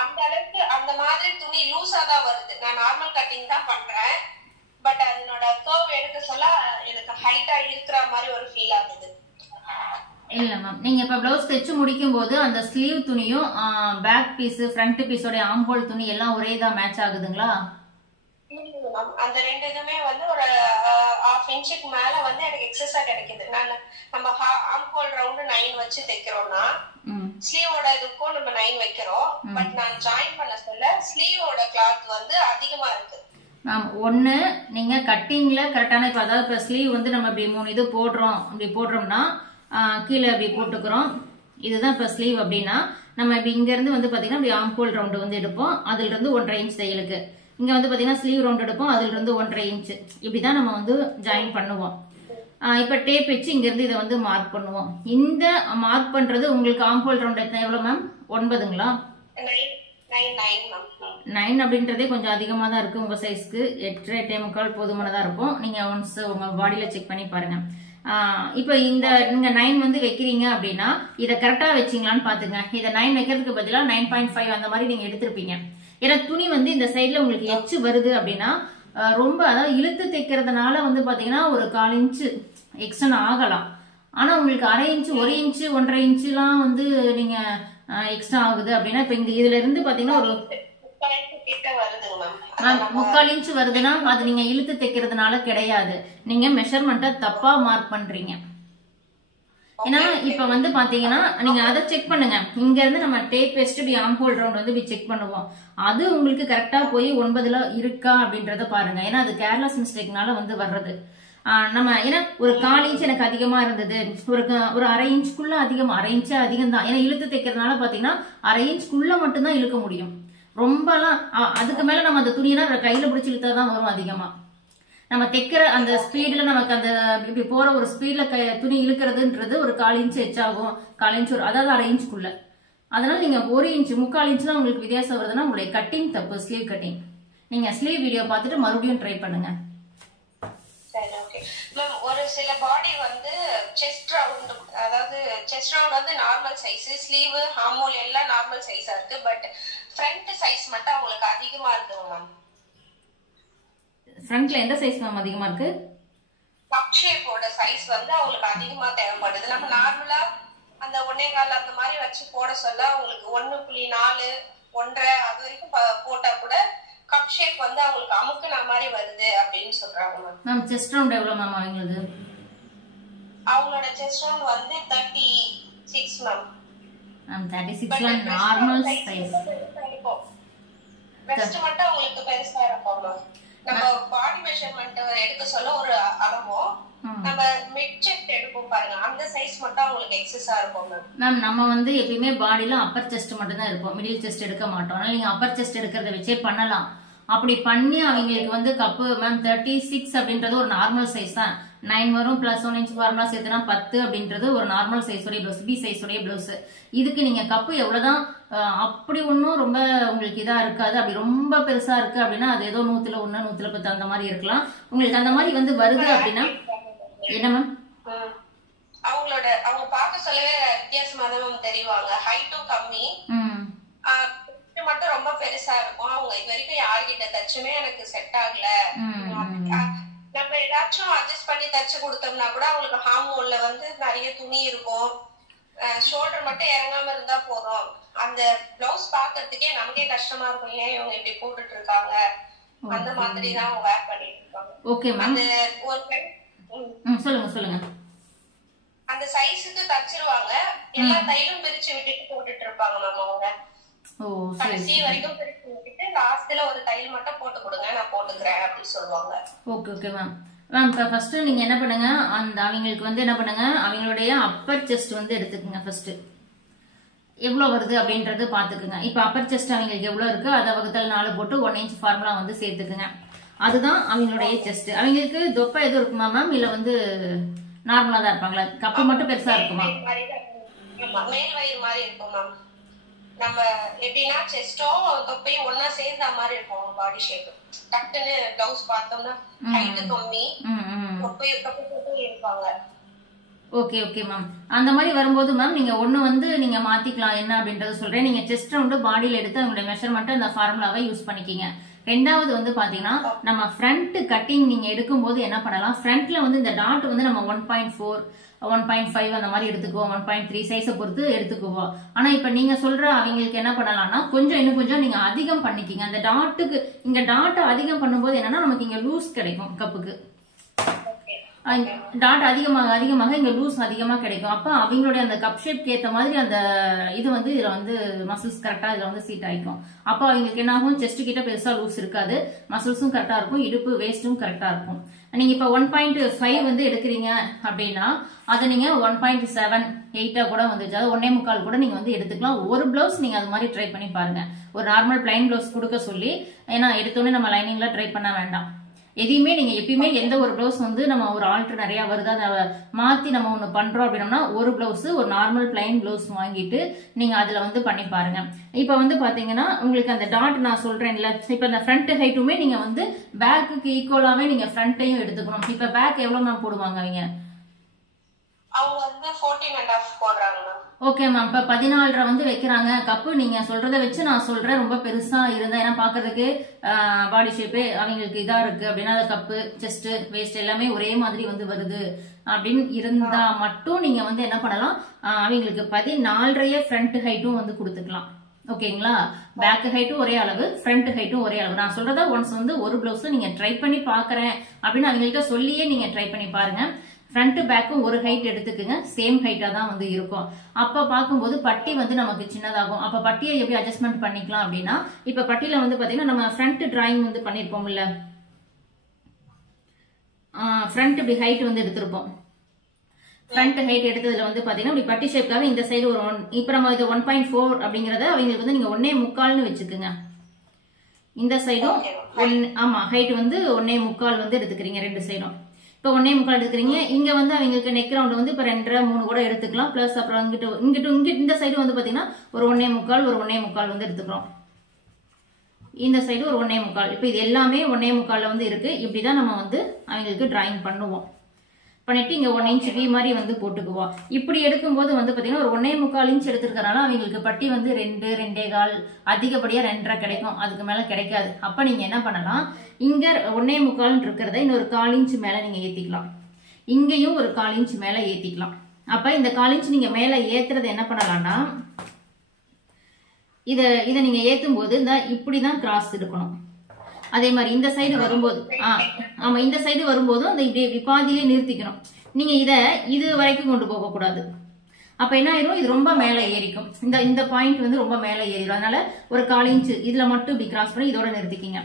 அந்த அளவுக்கு அந்த மாதிரி துணி லூஸா தான் வருது. நான் நார்மல் கட்டிங் தான் பண்றேன், பட் அதனோட கர்வ் எடுக்க சொல்ல எனக்கு ஹைட்டா இருக்கிற மாதிரி ஒரு ஃபீல் ஆகுது. இல்ல மேம், நீங்க இப்ப பிளவுஸ் தைச்சு முடிக்கும் போது அந்த ஸ்லீவ் துணியும் பேக் பீஸ் ஃப்ரண்ட் பீஸோட ஆர்ம் ஹோல் துணி எல்லாம் ஒரே தான் மேட்ச் ஆகுதுங்களா? அந்த ரெண்டு இதுமே வந்து ஒரு 1/2 இன்ச்சுக்கு மேல வந்து எனக்கு எக்ஸஸா கிடைக்குது. நம்ம ஆர்ம் ஹோல் ரவுண்ட் 9 வச்சு தைக்கிறோம்னா ஸ்லீவோட இதுக்கும் நம்ம 9 வைக்கிறோம், பட் நான் ஜாயின் பண்ண சொல்ல ஸ்லீவோட கிளாத் வந்து அதிகமா இருக்கு. மேம் ஒண்ணு நீங்க கட்டிங்ல கரெக்டான இப்ப அதாவது இப்ப ஸ்லீவ் வந்து நம்ம இப்படி 3 இது போடுறோம், அப்படி போடுறோம்னா கீழே அப்படி போட்டுக்கிறோம், இதுதான் இப்ப ஸ்லீவ் அப்படின்னா நம்ம இப்ப இங்க இருந்து வந்து பாத்தீங்கன்னா இப்படி ஆம்போல் ரவுண்ட் வந்து எடுப்போம், அதுல இருந்து 1.5 இன்ச் தையலுக்கு. இங்க வந்து பாத்தீங்கன்னா ஸ்லீவ் ரவுண்ட் எடுப்போம், அதுல இருந்து 1.5 இன்ச். இப்படிதான் நம்ம வந்து ஜாயின் பண்ணுவோம். இப்ப டேப் வச்சு இங்க இருந்து இதை வந்து மார்க் பண்ணுவோம். இந்த மார்க் பண்றது உங்களுக்கு ஆம்போல் ரவுண்ட் எவ்வளவு மேம்? 9ங்களா? 9 அப்படின்றதே கொஞ்சம் அதிகமா தான் இருக்கு உங்க சைஸ்க்கு. 8 8.25 போதுமானதா இருக்கும். நீங்க ஒன்ஸ் உங்க பாடியில செக் பண்ணி பாருங்க. இப்ப இந்த நீங்க 9 வந்து வைக்கிறீங்க அப்படின்னா இதை கரெக்டா வச்சீங்களான்னு பாத்துங்க. இதை 9 வைக்கிறதுக்கு பதிலா 9.5 அந்த மாதிரி நீங்க எடுத்திருப்பீங்க. ஏன்னா துணி வந்து இந்த சைட்ல உங்களுக்கு எச்சு வருது அப்படின்னா ரொம்ப, அதாவது இழுத்து தைக்கிறதுனால வந்து பாத்தீங்கன்னா ஒரு 1/4 இன்ச்சு எக்ஸ்டன் ஆகலாம். ஆனா உங்களுக்கு 1/2 இன்ச்சு 1 இன்ச்சு 1.5 இன்ச்சு எல்லாம் வந்து நீங்க எக்ஸ்ட்ரா ஆகுது அப்படின்னா இப்ப இங்க இதுல இருந்து பாத்தீங்கன்னா ஒரு 3/4 இன்ச்சு வருதுன்னா அது நீங்க இழுத்து தைக்கிறதுனால கிடையாது, நீங்க மெஷர்மெண்ட்டை தப்பா மார்க் பண்றீங்க. ஏன்னா இப்ப வந்து பாத்தீங்கன்னா நீங்க அதை செக் பண்ணுங்க. இங்க இருந்து நம்ம டேப் வச்சுட்டு இப்படி ஆம்போல் ரவுண்ட் வந்து இப்படி செக் பண்ணுவோம். அது உங்களுக்கு கரெக்டா போய் 9ல இருக்கா அப்படின்றத பாருங்க. ஏன்னா அது கேர்லெஸ் மிஸ்டேக்னால வந்து வர்றது. நம்ம ஏன்னா ஒரு 1/4 இன்ச் எனக்கு அதிகமா இருந்தது, ஒரு 1/2 இன்ச்சுக்குள்ள அதிகம், 1/2 இன்ச்சே அதிகம் தான். ஏன்னா இழுத்து தைக்கிறதுனால பாத்தீங்கன்னா 1/2 இன்ச்சுக்குள்ள மட்டும்தான் இழுக்க முடியும். ரொம்பலாம் அதுக்கு மேல நம்ம அந்த துணியெல்லாம் கையில பிடிச்சி இழுத்தாதான் வரும் அதிகமா. நம்ம தைக்கிற அந்த ஸ்பீட்ல நமக்கு அந்த இப்படி போற ஒரு ஸ்பீட்ல துணி இழுக்கிறதுன்றது ஒரு 1/4 இன்ச் எச்சாகும், 1/4 இன்ச் அதாவது 1/2 இன்ச்சுக்குள்ள. அதனால நீங்க 1 இன்ச் 3/4 இன்ச் தான் உங்களுக்கு வித்தியாசம் வருதுன்னா உங்களுடைய கட்டிங் தப்பு, ஸ்லீவ் கட்டிங். நீங்க ஸ்லீவ் வீடியோ பார்த்துட்டு மறுபடியும் ட்ரை பண்ணுங்க. சரி, ஓகே மேம். ஒரு சில பாடி வந்து செஸ்ட் ரவுண்ட், அதாவது செஸ்ட் ரவுண்ட் வந்து நார்மல் சைஸ், ஸ்லீவ் ஹார்மோல் எல்லாம் நார்மல் சைஸா இருக்கு. பட் ஃப்ரண்ட் சைஸ் மட்டும் அவங்களுக்கு அதிகமா இருக்குங்க மேம். ஃப்ரண்ட்ல எந்த சைஸ் மேம் அதிகமா இருக்கு? கப் ஷேப்போட சைஸ் வந்து அவங்களுக்கு அதிகமா தேவைப்படுது. நம்ம நார்மலா அந்த 1.25 அந்த மாதிரி வச்சு போட சொல்ல அவங்களுக்கு 1.4 1.5 அது வரைக்கும் போட்டா கூட கப் ஷேப் வந்து அவங்களுக்கு அமுக்குன மாதிரி வருது அப்படின்னு சொல்றாங்க மேம். மேம் செஸ்ட் ரவுண்ட் எவ்வளவு மேம் அவங்களுக்கு? அவங்களோட செஸ்ட் ரவுண்ட் வந்து 36 ma'am. Ma'am 36 normal size. West மட்டும் அவங்களுக்கு பெருசா இருக்கும் மேம். நம்ம பாடி மெஷர்மென்ட் எடுக்க சொல்ல ஒரு அளவும் நம்ம மிட் செஸ்ட் எடுப்போம் பாருங்க, அந்த சைஸ் மட்டும் அவங்களுக்கு எக்ஸஸா இருக்கும் மேம். மேம் நம்ம வந்து எப்பயுமே பாடியில அப்பர் செஸ்ட் மட்டும் தான் இருப்போம், மிடில் செஸ்ட் எடுக்க மாட்டோம். அதனால நீங்க அப்பர் செஸ்ட் எடுக்கிறத வச்சே பண்ணலாம். அப்படி பண்ணி அவங்களுக்கு வந்து கப்பு மேம் 36 அப்படின்றது ஒரு நார்மல் சைஸ் தான். 9 வரும் பிளஸ் 1 இன்ச் ஃபார்முலா சேர்த்துனா 10 அப்படின்றது ஒரு நார்மல் சைஸ் உடைய பிளவுஸ், பி சைஸ் உடைய பிளவுஸ். இதுக்கு நீங்க கப்பு எவ்வளவுதான் அப்படி ஒன்னும் ரொம்ப உங்களுக்கு இதா இருக்காது. அப்படி ரொம்ப பெருசா இருக்கு அப்படின்னா அது ஏதோ 100ல 1 100ல 10 அந்த மாதிரி இருக்கலாம். உங்களுக்கு அந்த மாதிரி வந்து வருது அப்படின்னா என்ன மேம் அவங்க பார்க்க சொல்லவே வித்தியாசமா தான் தெரிவாங்க. ஹைட்டும் கம்மி, மட்டும் ரொம்ப பெருசா இருக்கும். அவங்க இது வரைக்கும் யார்கிட்ட தச்சுமே எனக்கு செட் ஆகல. நம்ம ஏதாச்சும் அட்ஜஸ்ட் பண்ணி தச்சு கொடுத்தோம்னா கூட அவங்களுக்கு ஹார்மோன்ல வந்து நிறைய துணி இருக்கும், ஷோல்டர் மட்டும் இறங்காம இருந்தா போதும். அந்த பிளவுஸ் பாக்குறதுக்கே நமக்கே கஷ்டமா இருக்கும், ஏன் இவங்க இப்படி போட்டுட்டு இருக்காங்க, அந்த மாதிரி தான் அவங்க வேர் பண்ணிட்டு இருக்காங்க. Okay ma'am. அந்த ஒரு சொல்லுங்க. அந்த சைஸுக்கு தச்சிருவாங்க, எல்லா தையலும் பிரிச்சு விட்டுட்டு போட்டுட்டு இருப்பாங்க மேம். அவங்க கடைசி வரைக்கும் பிரிச்சு விட்டுட்டு லாஸ்ட்ல ஒரு தையல் மட்டும் போட்டு கொடுங்க, நான் போட்டுக்கிறேன் அப்படின்னு சொல்லுவாங்க. Okay ma'am. மேம் இப்போ ஃபர்ஸ்ட் நீங்க என்ன பண்ணுங்க, அந்த அவங்களுக்கு வந்து என்ன பண்ணுங்க, அவங்களுடைய அப்பர் செஸ்ட் வந்து எடுத்துக்கங்க. ஃபர்ஸ்ட் எவ்வளவு வருது அப்படின்றது பாத்துக்குங்க. இப்ப அப்பர் செஸ்ட் அவங்களுக்கு எவ்வளவு இருக்கு அதை வகுத்தல் 4 போட்டு 1 இன்ச் ஃபார்முலா வந்து சேர்த்துக்குங்க. அதுதான் அவங்களுடைய செஸ்ட். அவங்களுக்கு தொப்பை எதுவும் இருக்குமா மேம், இல்ல வந்து நார்மலா தான் இருப்பாங்களா? கப்பு மட்டும் பெருசா இருக்குமா? மேல் வயிறு மாதிரி இருக்கும் மேம். நம்ம எப்படின்னா செஸ்டும் தொப்பையும் ஒன்னா சேர்ந்த மாதிரி இருக்கும் பாடி ஷேப். டக்குன்னு பிளவுஸ் பார்த்தோம்னா ஹைட் கம்மி, தொப்பையும் இருப்பாங்க. Okay ma'am. அந்த மாதிரி வரும்போது மேம் நீங்க ஒண்ணு வந்து நீங்க மாத்திக்கலாம். என்ன அப்படின்றத சொல்றேன். நீங்க செஸ்ட் ரவுண்ட் பாடியில எடுத்து அவங்களுடைய மெஷர்மெண்ட் அந்த ஃபார்முலாவை யூஸ் பண்ணிக்கிங்க. ரெண்டாவது வந்து பாத்தீங்கன்னா நம்ம ஃப்ரண்ட் கட்டிங் நீங்க எடுக்கும் போது என்ன பண்ணலாம், ஃப்ரண்ட்ல வந்து இந்த டாட் வந்து நம்ம 1.4 1.5 அந்த மாதிரி எடுத்துக்குவோம், 1.3 சைஸை பொறுத்து எடுத்துக்குவோம். ஆனா இப்ப நீங்க சொல்ற அவங்களுக்கு என்ன பண்ணலாம்னா இன்னும் கொஞ்சம் நீங்க அதிகம் பண்ணிக்கிங்க. அந்த டாட்டுக்கு இங்க டாட்டை அதிகம் பண்ணும்போது என்னன்னா நமக்கு இங்க லூஸ் கிடைக்கும் கப்புக்கு. டாட் அதிகமாக அதிகமாக இங்க லூஸ் அதிகமா கிடைக்கும். அப்ப அவங்களுடைய அந்த கப் ஷேப்க்கு ஏத்த மாதிரி அந்த இது வந்து இதுல வந்து மசில்ஸ் கரெக்டா இதுல வந்து சீட் ஆயிக்கும். அப்ப அவங்களுக்கு என்ன ஆகும், செஸ்ட் கிட்ட பெருசா லூஸ் இருக்காது, மசில்ஸும் கரெக்டா இருக்கும், இடுப்பு வேஸ்டும் கரெக்டா இருக்கும். நீங்க இப்ப 1.5 வந்து எடுக்கிறீங்க அப்படின்னா அதை நீங்க 1.7 8 கூட வந்துச்சு, அது 1.25 கூட நீங்க வந்து எடுத்துக்கலாம். ஒரு பிளவுஸ் நீங்க அது மாதிரி ட்ரை பண்ணி பாருங்க. ஒரு நார்மல் பிளைன் பிளவுஸ் கொடுக்க சொல்லி, ஏன்னா எடுத்தோடனே நம்ம லைனிங்ல ட்ரை பண்ண வேண்டாம். எதையுமே நீங்க எப்பயுமே எந்த ஒரு பிளவுஸ் வந்து நம்ம ஒரு ஆல்டர் நிறைய வருது அதை மாத்தி நம்ம ஒண்ணு பண்றோம் அப்படின்னா ஒரு பிளவுஸ் ஒரு நார்மல் பிளைன் பிளவுஸ் வாங்கிட்டு நீங்க அதுல வந்து பண்ணி பாருங்க. இப்ப வந்து பாத்தீங்கன்னா உங்களுக்கு அந்த டாட் நான் சொல்றேன்ல, இப்ப இந்த ஃப்ரண்ட் ஹைட்டுமே நீங்க வந்து பேக்குக்கு ஈக்குவலாவே நீங்க ஃப்ரண்ட்டையும் எடுத்துக்கணும். இப்ப பேக் எவ்வளவு மேம் போடுவாங்க அவங்க வந்து 14.5 போடுறாங்க மேம். Okay ma'am. இப்ப 14.5 வந்து வைக்கிறாங்க. கப்பு நீங்க சொல்றத வச்சு நான் சொல்றேன், ரொம்ப பெருசா இருந்தா ஏன்னா பாக்குறதுக்கு பாடி ஷேப்பு அவங்களுக்கு இதா இருக்கு அப்படின்னா கப்பு செஸ்ட் வேஸ்ட் எல்லாமே ஒரே மாதிரி வந்து வருது அப்படின்னு இருந்தா மட்டும் நீங்க வந்து என்ன பண்ணலாம், அவங்களுக்கு 14.5 ஃப்ரண்ட் ஹைட்டும் வந்து கொடுத்துக்கலாம். ஓகேங்களா? பேக் ஹைட்டும் ஒரே அளவு, ஃப்ரண்ட் ஹைட்டும் ஒரே அளவு. நான் சொல்றத ஒன்ஸ் வந்து ஒரு பிளவுஸ் நீங்க ட்ரை பண்ணி பாக்குறேன் அப்படின்னு அவங்கள்ட்ட சொல்லியே நீங்க ட்ரை பண்ணி பாருங்க. ஃப்ரண்ட் பேக்கும் ஒரு ஹைட் எடுத்துக்குங்க, சேம் ஹைட்டா தான் வந்து இருக்கும். அப்ப பார்க்கும்போது பட்டி வந்து நமக்கு சின்னதாகும். அப்ப பட்டியை எப்படி அட்ஜஸ்ட்மெண்ட் பண்ணிக்கலாம் அப்படின்னா, இப்ப பட்டியில வந்து பாத்தீங்கன்னா நம்ம ஃப்ரண்ட் டிராயிங் வந்து பண்ணிருப்போம்ல, ஃப்ரண்ட் இப்படி ஹைட் வந்து எடுத்திருப்போம். ஃப்ரண்ட் ஹைட் எடுத்ததுல வந்து பாத்தீங்கன்னா இப்படி பட்டி ஷேப்காக இந்த சைடு ஒரு இப்ப நம்ம இது 1.4 அப்படிங்கறத அவங்களுக்கு வந்து நீங்க 1.25 வச்சுக்குங்க. இந்த சைடும் ஆமா ஹைட் வந்து 1.25 வந்து எடுத்துக்கிறீங்க ரெண்டு சைடும். இப்ப 1.25 எடுத்துக்கிறீங்க. இங்க வந்து அவங்களுக்கு நெக் ரவுண்ட் வந்து இப்ப 2.5 3 கூட எடுத்துக்கலாம். பிளஸ் அப்புறம் இங்கிட்டு இந்த சைடு வந்து பாத்தீங்கன்னா ஒரு 1.25 வந்து எடுத்துக்கிறோம். இந்த சைடு ஒரு 1.25. இப்ப இது எல்லாமே 1.25 வந்து இருக்கு. இப்படிதான் நம்ம வந்து அவங்களுக்கு டிராயிங் பண்ணுவோம். பண்ணிட்டு இங்க 1 இன்ச் வி மாதிரி வந்து போட்டுக்குவோம். இப்படி எடுக்கும்போது வந்து பாத்தீங்கன்னா ஒரு 1.25 இன்ச் எடுத்துருக்கனால அவங்களுக்கு பட்டி வந்து 2 2.25 அதிகப்படியா 2.5 கிடைக்கும், அதுக்கு மேல கிடைக்காது. அப்ப நீங்க என்ன பண்ணலாம், இங்க 1.25 இருக்கிறத இன்னொரு 1/4 இன்ச் மேல நீங்க ஏத்திக்கலாம், இங்கேயும் ஒரு 1/4 இன்ச் மேல ஏத்திக்கலாம். அப்ப இந்த 1/4 இன்ச் நீங்க மேல ஏத்துறது என்ன பண்ணலாம்னா, இத நீங்க ஏத்தும் போது இந்த இப்படிதான் கிராஸ் இருக்கணும். அதே மாதிரி இந்த சைடு வரும்போது ஆமா இந்த சைடு வரும்போதும் அந்த இப்படி பாதியிலே நிறுத்திக்கணும். நீங்க இது வரைக்கும் கொண்டு போக கூடாது. அப்ப என்ன ஆயிரும், இது ரொம்ப மேல ஏறிக்கும். இந்த பாயிண்ட் வந்து ரொம்ப மேல ஏறிடும். அதனால ஒரு 1/4 இன்ச் இதுல மட்டும் இப்படி கிராஸ் பண்ணி இதோட நிறுத்திக்கிங்க.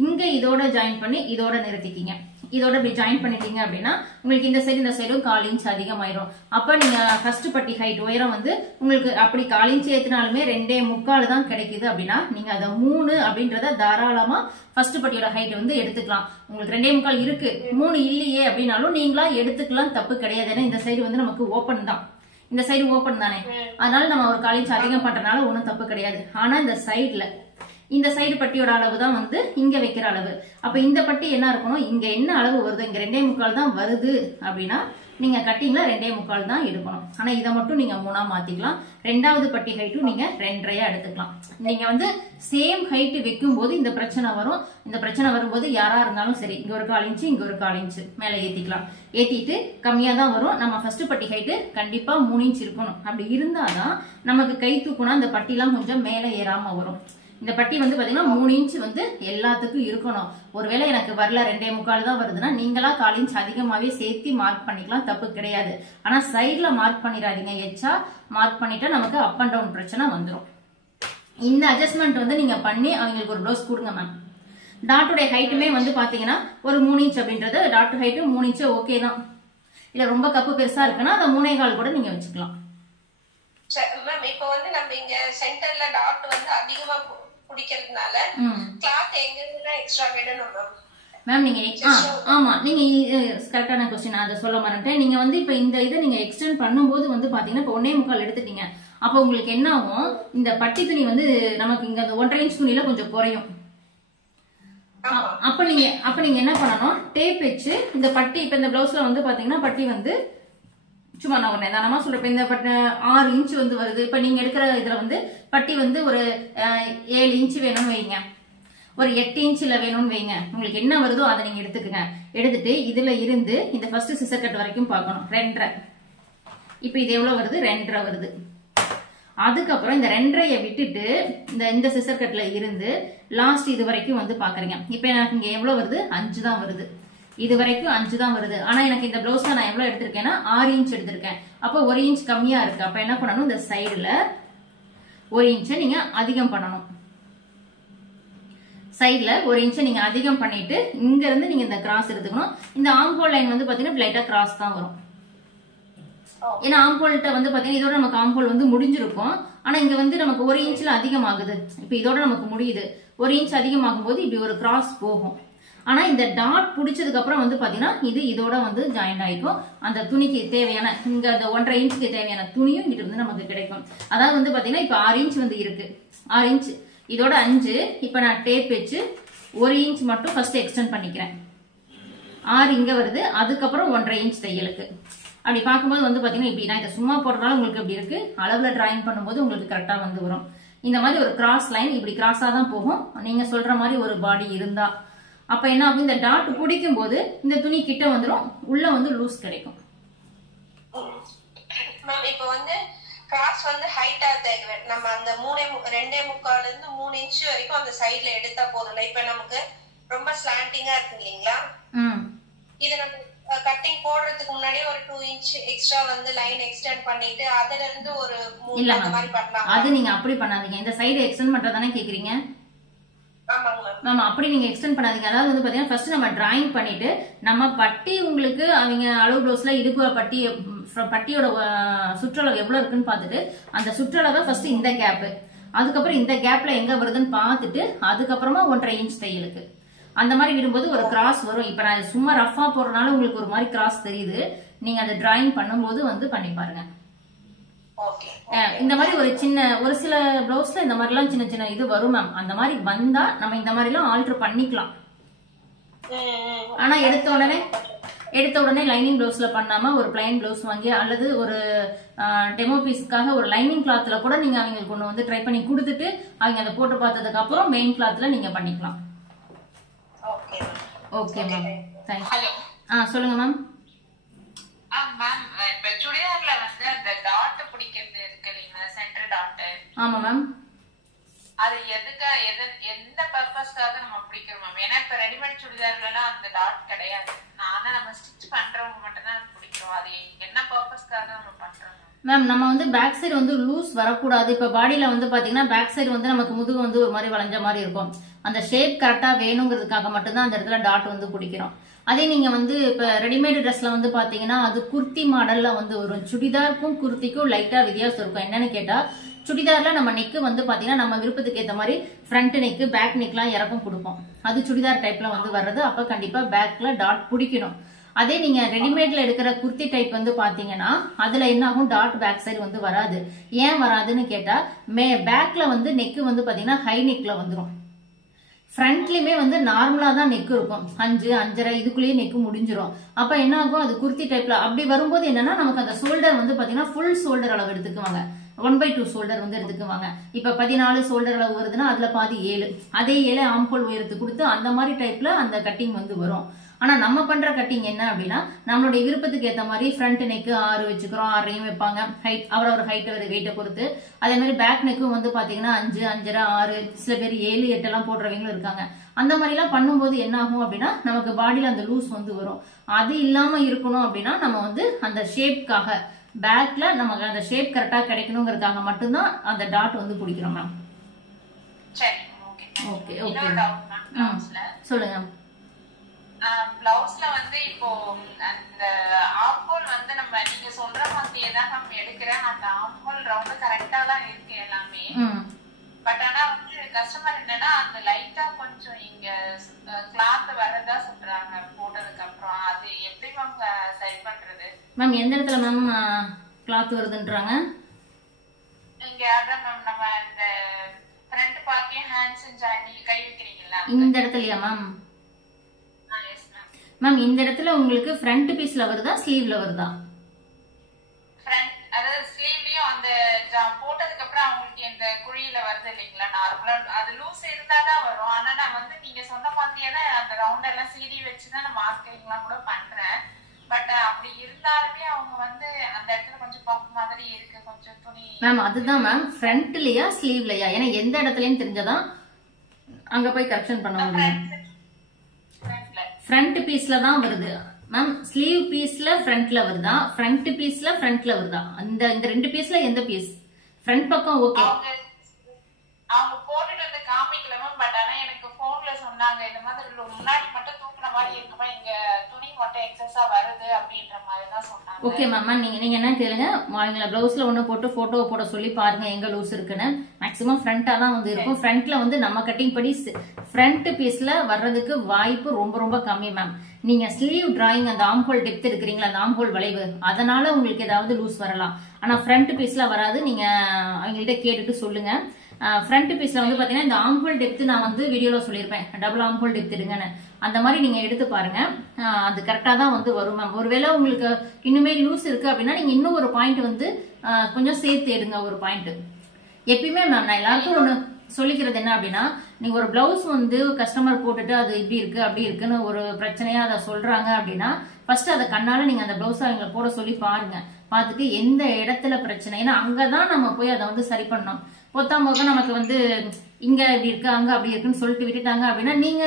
இங்க இதோட ஜாயின் பண்ணி இதோட நிறுத்திக்கிங்க. இதோட இப்படி ஜாயின் பண்ணிட்டீங்க அப்படின்னா உங்களுக்கு இந்த சைடும் 1/4 இன்ச் அதிகமாயிரும். அப்ப நீங்க ஃபர்ஸ்ட் பட்டி ஹைட் உயரம் வந்து உங்களுக்கு அப்படி 1/4 இன்ச் ஏத்தினாலுமே 2.25 தான் கிடைக்குது அப்படின்னா நீங்க அதை 3 அப்படின்றத தாராளமா ஃபர்ஸ்ட் பட்டியோட ஹைட் வந்து எடுத்துக்கலாம். உங்களுக்கு 2.25 இருக்கு 3 இல்லையே அப்படின்னாலும் நீங்களா எடுத்துக்கலாம், தப்பு கிடையாது. ஏன்னா இந்த சைடு வந்து நமக்கு ஓப்பன் தான், இந்த சைடு ஓப்பன் தானே, அதனால நம்ம ஒரு 1/4 இன்ச் அதிகம் பண்றதுனால ஒன்றும் தப்பு கிடையாது. ஆனா இந்த சைடு பட்டியோட அளவு தான் வந்து இங்க வைக்கிற அளவு. அப்ப இந்த பட்டி என்ன இருக்கணும், இங்க என்ன அளவு வருது, இங்க 2.25 தான் வருது அப்படின்னா நீங்க கட்டிங்ல 2.25 தான் எடுக்கணும். ஆனா இதை மட்டும் நீங்க 3 மாத்திக்கலாம். ரெண்டாவது பட்டி ஹைட்டும் நீங்க 2.5 எடுத்துக்கலாம். நீங்க வந்து சேம் ஹைட் வைக்கும் போது இந்த பிரச்சனை வரும். இந்த பிரச்சனை வரும்போது யாரா இருந்தாலும் சரி, இங்க ஒரு 1/4 இன்ச் இங்க ஒரு 1/4 இன்ச் மேல ஏத்திக்கலாம். ஏத்திட்டு கம்மியா தான் வரும். நம்ம ஃபர்ஸ்ட் பட்டி ஹைட் கண்டிப்பா 3 இன்ச் இருக்கணும். அப்படி இருந்தாதான் நமக்கு கை தூக்குனா இந்த பட்டிலாம் கொஞ்சம் மேல ஏறாம வரும். இந்த பட்டி வந்து பாத்தீங்கன்னா 3 இன்ச் வந்து எல்லாத்துக்கும் இருக்கணும். ஒருவேளை எனக்கு வரல 2.25 தான் வருதுன்னா நீங்களா 1/4 இன்ச் அதிகமாவே சேர்த்து மார்க் பண்ணிக்கலாம், தப்பு கிடையாது. ஆனா சைட்ல மார்க் பண்ணிடாதீங்க. எச்சா மார்க் பண்ணிட்டா நமக்கு அப் அண்ட் டவுன் பிரச்சனை வந்துடும். இந்த அட்ஜஸ்ட்மெண்ட் வந்து நீங்க பண்ணி அவங்களுக்கு ஒரு ப்ளவுஸ் கொடுங்க மேம். டாட்டுடைய ஹைட்டுமே வந்து பாத்தீங்கன்னா ஒரு 3 இன்ச் அப்படின்றது டாட் ஹைட்டு 3 இன்ச் ஓகே தான். இல்ல ரொம்ப கப்பு பெருசா இருக்குன்னா அதை 3.25 கூட நீங்க வச்சுக்கலாம். மேம் இப்ப வந்து நம்ம இங்க சென்டர்ல டாட் வந்து அதிகமா பிடிக்கிறதுனால கிளாத் எங்க இருந்தா எக்ஸ்ட்ரா விடணும் மேம். நீங்க ஆமா நீங்க கரெக்டான क्वेश्चन, அதை சொல்ல மாட்டேன். நீங்க வந்து இப்ப இந்த இதை நீங்க எக்ஸ்டெண்ட் பண்ணும்போது வந்து பாத்தீங்கன்னா இப்ப 1.25 எடுத்துட்டீங்க. அப்ப உங்களுக்கு என்ன ஆகும், இந்த பட்டி துணி வந்து நமக்கு இங்க அந்த 1.5 இன்ச் துணியில கொஞ்சம் குறையும். அப்ப நீங்க என்ன பண்ணணும், டேப் வச்சு இந்த பட்டி இப்ப இந்த பிளவுஸ்ல வந்து பாத்தீங்கன்னா பட்டி வந்து சும்மா நான் ஒரு நிதானமா சொல்றேன். இந்த 6 இன்ச் வந்து வருது. இப்ப நீங்க எடுக்கிற இதுல வந்து பட்டி வந்து ஒரு 7 இன்ச் வேணும்னு வைங்க, ஒரு 8 இன்ச்ல வேணும்னு வைங்க. உங்களுக்கு என்ன வருதோ அதை நீங்க எடுத்துக்கங்க. எடுத்துட்டு இதுல இருந்து இந்த ஃபர்ஸ்ட் சிசர் கட் வரைக்கும் பார்க்கணும் 2.5. இப்ப இது எவ்வளவு வருது, 2.5 வருது. அதுக்கப்புறம் இந்த 2.5 விட்டுட்டு இந்த சிசர் கட்ல இருந்து லாஸ்ட் இது வரைக்கும் வந்து பாக்குறீங்க. இப்ப எனக்கு இங்க எவ்வளவு வருது, 5 தான் வருது. இது வரைக்கும் 5 தான் வருது. ஆனா எனக்கு இந்த பிளவுஸ்ல நான் எவ்வளவு எடுத்திருக்கேன்னா 6 இன்ச் எடுத்திருக்கேன். அப்போ 1 இன்ச் கம்மியா இருக்கு. அப்ப என்ன பண்ணணும், இந்த சைடுல 1 இன்ச்சை நீங்க அதிகம் பண்ணணும். சைடுல 1 இன்ச்சை நீங்க அதிகம் பண்ணிட்டு இங்க இருந்து நீங்க இந்த கிராஸ் எடுத்துக்கணும். இந்த ஆம்போல் லைன் வந்து பாத்தீங்கன்னா லைட்டா கிராஸ் தான் வரும். ஏன்னா ஆம்போல்ட்ட வந்து பாத்தீங்கன்னா இதோட நமக்கு ஆம்போல் வந்து முடிஞ்சிருக்கும். ஆனா இங்க வந்து நமக்கு 1 இன்ச்ல அதிகமாகுது. இப்ப இதோட நமக்கு முடியுது. 1 இன்ச் அதிகமாகும் போது இப்படி ஒரு கிராஸ் போகும். ஆனா இந்த டாட் பிடிச்சதுக்கு அப்புறம் வந்து பாத்தீங்கன்னா இது இதோட வந்து ஜாயின் ஆயிக்கும். அந்த துணிக்கு தேவையான இங்க அந்த 1.5 இன்ச்சுக்கு தேவையான துணியும் இங்கிட்ட இருந்து நமக்கு கிடைக்கும். அதாவது வந்து பாத்தீங்கன்னா இப்ப 6 இன்ச் வந்து இருக்கு. 6 இன்ச் இதோட 5. இப்ப நான் டேப் வச்சு 1 இன்ச் மட்டும் ஃபர்ஸ்ட் எக்ஸ்டெண்ட் பண்ணிக்கிறேன். 6 இங்க வருது. அதுக்கப்புறம் 1.5 இன்ச் தையலுக்கு. அப்படி பார்க்கும்போது வந்து பாத்தீங்கன்னா இப்படி நான் இதை சும்மா போடுறதால உங்களுக்கு இப்படி இருக்கு. அளவுல டிராயிங் பண்ணும்போது உங்களுக்கு கரெக்டா வந்து வரும். இந்த மாதிரி ஒரு கிராஸ் லைன் இப்படி கிராஸா தான் போகும். நீங்க சொல்ற மாதிரி ஒரு பாடி இருந்தா அப்ப என்ன ஆகும், இந்த டாட் பிடிக்கும் போது இந்த துணி கிட்ட வந்துடும், உள்ள வந்து லூஸ் கிடைக்கும். மேம் இப்போ வந்து கிராஸ் வந்து ஹைட்டா தேவை. நம்ம அந்த 2.25 இருந்து 3 இன்ச் வரைக்கும் அந்த சைடுல எடுத்தா போதும். இப்ப நமக்கு ரொம்ப ஸ்லாண்டிங்கா இருக்கு இல்லீங்களா, இது நம்ம கட்டிங் போடுறதுக்கு முன்னாடியே ஒரு 2 இன்ச் எக்ஸ்ட்ரா வந்து லைன் எக்ஸ்டெண்ட் பண்ணிட்டு அதுல இருந்து ஒரு 3 அந்த மாதிரி பண்ணலாம். அது நீங்க அப்படி பண்ணாதீங்க. இந்த சைடு எக்ஸ்டெண்ட் பண்றதானே கேக்குறீங்க? ஆமா, அப்படி நீங்க எக்ஸ்டெண்ட் பண்ணாதீங்க. அதாவது வந்து பாத்தீங்கன்னா ஃபர்ஸ்ட் நம்ம டிராயிங் பண்ணிட்டு நம்ம பட்டி உங்களுக்கு அவங்க அளவு ப்ளவுஸ்ல இடுப்பு பட்டியோட சுற்றளவு எவ்வளவு இருக்குன்னு பாத்துட்டு அந்த சுற்றளவை ஃபர்ஸ்ட் இந்த கேப், அதுக்கப்புறம் இந்த கேப்ல எங்க வருதுன்னு பாத்துட்டு அதுக்கப்புறமா 1.5 இன்ச் தையலுக்கு அந்த மாதிரி விடும்போது ஒரு கிராஸ் வரும். இப்ப நான் சும்மா ரஃபா போறதுனால உங்களுக்கு ஒரு மாதிரி கிராஸ் தெரியுது. நீங்க அதை டிராயிங் பண்ணும்போது வந்து பண்ணி பாருங்க. இந்த மாதிரி ஒரு சில பிளவுஸ்ல இந்த மாதிரி எல்லாம் சின்ன சின்ன இது வரும் மேம். அந்த மாதிரி வந்தா நம்ம இந்த மாதிரி எல்லாம் ஆல்டர் பண்ணிக்கலாம். ஆனா எடுத்த உடனே லைனிங் பிளவுஸ்ல பண்ணாம ஒரு பிளைன் பிளவுஸ் வாங்கி அல்லது ஒரு டெமோ பீஸ்க்காக ஒரு லைனிங் கிளாத்ல கூட நீங்க அவங்களுக்கு கொண்டு வந்து ட்ரை பண்ணி கொடுத்துட்டு அவங்க அதை போட்டு பார்த்ததுக்கு அப்புறம் மெயின் கிளாத்ல நீங்க பண்ணிக்கலாம். Okay ma'am, thanks. ஹலோ, சொல்லுங்க மேம். மேம் இப்ப சுடிதார்ல வந்து அந்த டாட் பிடிக்கிறது இருக்கு இல்லைங்களா, சென்டர் டாட். ஆமா மேம். அது எந்த பர்பஸ்க்காக நம்ம பிடிக்கிறோம் மேம்? ஏன்னா இப்ப ரெடிமேட் சுடிதார்ல எல்லாம் அந்த டாட் கிடையாது. ஆனா நம்ம ஸ்டிச் பண்றவங்க மட்டும் தான் பிடிக்கிறோம். அது என்ன பர்பஸ்க்காக நம்ம பண்றோம் மேம்? நம்ம வந்து பேக் சைடு வந்து லூஸ் வரக்கூடாது. இப்ப பாடியில வந்து பாத்தீங்கன்னா பேக் சைடு வந்து நமக்கு முதுகு வந்து ஒரு மாதிரி வளைஞ்ச மாதிரி இருக்கும். அந்த ஷேப் கரெக்டா வேணுங்கிறதுக்காக மட்டும்தான் அந்த இடத்துல டாட் வந்து பிடிக்கிறோம். அதே நீங்க வந்து இப்ப ரெடிமேட் ட்ரெஸ்ல வந்து பாத்தீங்கன்னா அது குர்த்தி மாடல்ல வந்து வரும். சுடிதாருக்கும் குர்த்திக்கும் லைட்டா வித்தியாசம் இருக்கும். என்னன்னு கேட்டா சுடிதார்ல நம்ம நெக்கு வந்து பாத்தீங்கன்னா நம்ம விருப்பத்துக்கு ஏற்ற மாதிரி ஃப்ரண்ட் நெக்கு பேக் நெக் எல்லாம் இறக்கம் கொடுப்போம். அது சுடிதார் டைப்ல வந்து வர்றது. அப்ப கண்டிப்பா பேக்ல டாட் பிடிக்கணும். அதே நீங்க ரெடிமேட்ல எடுக்கிற குர்த்தி டைப் வந்து பாத்தீங்கன்னா அதுல என்ன ஆகும், டாட் பேக் சைடு வந்து வராது. ஏன் வராதுன்னு கேட்டா பேக்ல வந்து நெக்கு வந்து பாத்தீங்கன்னா ஹை நெக்ல வந்துடும். ஃப்ரண்ட்லயுமே வந்து நார்மலா தான் நெக் இருக்கும். 5, 5.5 இதுக்குள்ளேயே நெக்கு முடிஞ்சிடும். அப்ப என்ன ஆகும், அது குர்த்தி டைப்ல அப்படி வரும்போது என்னன்னா நமக்கு அந்த ஷோல்டர் வந்து பாத்தீங்கன்னா ஃபுல் ஷோல்டர் அளவு எடுத்துக்குவாங்க. 1/2 ஷோல்டர் வந்து எடுத்துக்குவாங்க. இப்ப 14 ஷோல்டர் அளவு வருதுன்னா அதுல பாதி 7, அதே 7 ஆம்போல் உயரத்துக்கு கொடுத்து அந்த மாதிரி டைப்ல அந்த கட்டிங் வந்து வரும். ஆனா நம்ம பண்ற கட்டிங் என்ன அப்படின்னா நம்மளுடைய விருப்பத்துக்கு ஏற்ற மாதிரி ஃப்ரண்ட் நெக்கு 6 வச்சுக்கிறோம், 6 வைப்பாங்க. ஹைட் அவரோட ஹைட் வெயிட்டை பொறுத்து. அதே மாதிரி பேக் நெக்கும் வந்து பாத்தீங்கன்னா 5, 5.5, 6, சில பேர் 7, 8 எல்லாம் போடுறவங்களும் இருக்காங்க. அந்த மாதிரி எல்லாம் பண்ணும்போது என்ன ஆகும் அப்படின்னா நமக்கு பாடியில அந்த லூஸ் வந்து வரும். அது இல்லாம இருக்கணும் அப்படின்னா நம்ம வந்து அந்த ஷேப்காக பேக்ல நமக்கு அந்த ஷேப் கரெக்டா கிடைக்கணுங்கிறதுக்காக மட்டும்தான் அந்த டாட் வந்து பிடிக்கிறோம் மேம். ஓகே ஓகே சொல்லுங்க. பிளவுஸ்ல வந்து இப்போ அந்த ஆம்போல் வந்து நம்ம நீங்க சொல்ற மாதிரியே தான் நம்ம எடுக்கிறேன். அந்த ஆம்போல் ரொம்ப கரெக்டா தான் இருக்கு எல்லாமே. பட் ஆனா வந்து கஸ்டமர் என்னன்னா அந்த லைட்டா கொஞ்சம் இங்க கிளாத் வரதா சொல்றாங்க போட்டதுக்கு அப்புறம். அது எப்படி மேம் சரி பண்றது மேம்? எந்த இடத்துல மேம் கிளாத் வருதுன்றாங்க? இங்க அதான் மேம் நம்ம இந்த ஃப்ரண்ட் பார்ட்லயும் ஹேண்ட்ஸ் நீங்க கை வைக்கிறீங்களா இந்த இடத்துலயா மேம்? மேம் இந்த இடத்துல உங்களுக்கு ஃப்ரண்ட் பீஸ்ல வருதா ஸ்லீவ்ல வருதா? ஃப்ரண்ட் அதாவது ஸ்லீவ்லயும் அந்த போட்டதுக்கு அப்புறம் அவங்களுக்கு இந்த குழியில வருது இல்லீங்களா நார்மலா. அது லூஸ் இருந்தாதான் வரும். ஆனா நான் வந்து நீங்க சொன்ன மாதிரியே தான் அந்த ரவுண்ட் எல்லாம் சீடி வச்சுதான் நான் மார்க்கிங் எல்லாம் கூட பண்றேன். பட் அப்படி இருந்தாலுமே அவங்க வந்து அந்த இடத்துல கொஞ்சம் பஃப் மாதிரி இருக்கு கொஞ்சம் துணி. மேம் அதுதான் மேம் ஃப்ரண்ட்லயா ஸ்லீவ்லயா? ஏன்னா எந்த இடத்துலயும் தெரிஞ்சதான் அங்க போய் கரெக்ஷன் பண்ண முடியும். ஃப்ரண்ட் பீஸ்ல தான் வருது மேம். ஸ்லீவ் பீஸ்ல ஃப்ரண்ட்ல வருதா, ஃப்ரண்ட் பீஸ்ல ஃப்ரண்ட்ல வருதா? இந்த ரெண்டு பீஸ்ல எந்த பீஸ்? ஃப்ரண்ட் பக்கம் ஓகே. அவங்க போட்டுட்டு வந்து காமிக்கல மேம். பட் ஆனா எனக்கு போன்ல சொன்னாங்க இந்த மாதிரி முன்னாடி மட்டும் தூக்குன மாதிரி இருக்குமா, இங்க துணி மட்டும் எக்ஸஸா வருது அப்படின்ற மாதிரி தான் சொன்னாங்க. ஓகே மேம், நீங்க என்ன கேளுங்க, அவங்கள பிளவுஸ்ல ஒண்ணு போட்டு போட்டோ போட சொல்லி பாருங்க எங்க லூஸ் இருக்குன்னு. மேக்ஸிமம் ஃப்ரண்டா தான் வந்து இருக்கும். ஃப்ரண்ட்ல வந்து நம்ம கட்டிங் படி ஃப்ரண்ட் பீஸ்ல வர்றதுக்கு வாய்ப்பு ரொம்ப ரொம்ப கம்மி மேம். நீங்க ஸ்லீவ் டிராயிங் அந்த ஆம்ஹோல் டெப்த் எடுக்கிறீங்களா, அந்த ஆம்ஹோல் வளைவு, அதனால உங்களுக்கு ஏதாவது லூஸ் வரலாம். ஆனா ஃப்ரண்ட் பீஸ்ல வராது. நீங்க அவங்கள்ட்ட கேட்டுட்டு சொல்லுங்க. ஃப்ரண்ட் பீஸ்ல வந்து பாத்தீங்கன்னா இந்த ஆம்ஹோல் டெப்த் நான் வந்து வீடியோல சொல்லியிருப்பேன், டபுள் ஆம்ஹோல் டெப்த் எடுங்கன்னு. அந்த மாதிரி நீங்க எடுத்து பாருங்க, அது கரெக்டா தான் வந்து வரும் மேம். ஒருவேளை உங்களுக்கு இன்னுமே லூஸ் இருக்கு அப்படின்னா நீங்க இன்னும் ஒரு பாயிண்ட் வந்து கொஞ்சம் சேர்த்து எடுங்க. ஒரு பாயிண்ட் எப்பயுமே மேம் நான் எல்லாருக்கும் ஒண்ணு சொல்லிக்கிறது என்ன அப்படின்னா, நீங்க ஒரு பிளவுஸ் வந்து கஸ்டமர் போட்டுட்டு அது இப்படி இருக்கு அப்படி இருக்குன்னு ஒரு பிரச்சனையா அதை சொல்றாங்க அப்படின்னா, ஃபர்ஸ்ட் அதை கண்ணால நீங்க அந்த பிளவுஸ் அவங்களை போட சொல்லி பாருங்க. பார்த்துட்டு எந்த இடத்துல பிரச்சனை, ஏன்னா அங்கதான் நம்ம போய் அதை வந்து சரி பண்ணணும். பொத்தாமோக நமக்கு வந்து இங்க இப்படி இருக்கு அங்க அப்படி இருக்குன்னு சொல்லிட்டு விட்டுட்டாங்க அப்படின்னா நீங்க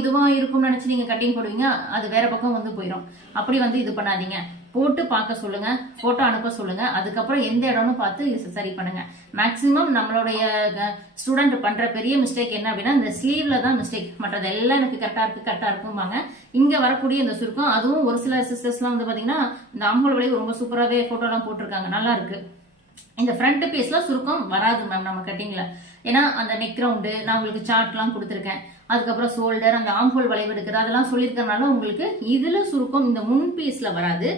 இதுவா இருக்கும்னு நினைச்சு நீங்க கட்டிங் போடுவீங்க, அது வேற பக்கம் வந்து போயிடும். அப்படி வந்து இது பண்ணாதீங்க. போட்டு பார்க்க சொல்லுங்க, போட்டோ அனுப்ப சொல்லுங்க. அதுக்கப்புறம் எந்த இடம்னு பார்த்து சரி பண்ணுங்க. மேக்சிமம் நம்மளுடைய ஸ்டூடெண்ட் பண்ற பெரிய மிஸ்டேக் என்ன அப்படின்னா, இந்த ஸ்லீவ்ல தான் மிஸ்டேக். மற்றது எல்லாம் எனக்கு கரெக்டா இருக்கும்பாங்க. இங்க வரக்கூடிய இந்த சுருக்கம், அதுவும் ஒரு சில சிஸ்டர்ஸ் எல்லாம் வந்து பாத்தீங்கன்னா இந்த ஆம்பூல் வளைவு ரொம்ப சூப்பராவே போட்டோ எல்லாம் போட்டிருக்காங்க, நல்லா இருக்கு. இந்த ஃப்ரண்ட் பீஸ்ல சுருக்கம் வராது மேம் நம்ம கட்டிங்ல. ஏன்னா அந்த நெக் ரவுண்டு நான் உங்களுக்கு சார்ட் எல்லாம் கொடுத்துருக்கேன். அதுக்கப்புறம் ஷோல்டர், அந்த ஆம்ஹோல் வளைவு எடுக்கிறது அதெல்லாம் சொல்லியிருக்கறனால உங்களுக்கு இதுல சுருக்கம் இந்த முன் பீஸ்ல வராது.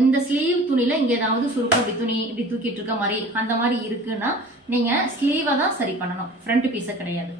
இந்த ஸ்லீவ் துணியில இங்க ஏதாவது சுருக்கம் இப்படி துணி இப்படி தூக்கிட்டு இருக்க மாதிரி அந்த மாதிரி இருக்குன்னா நீங்க ஸ்லீவை தான் சரி பண்ணணும், ஃப்ரண்ட் பீஸை கிடையாது.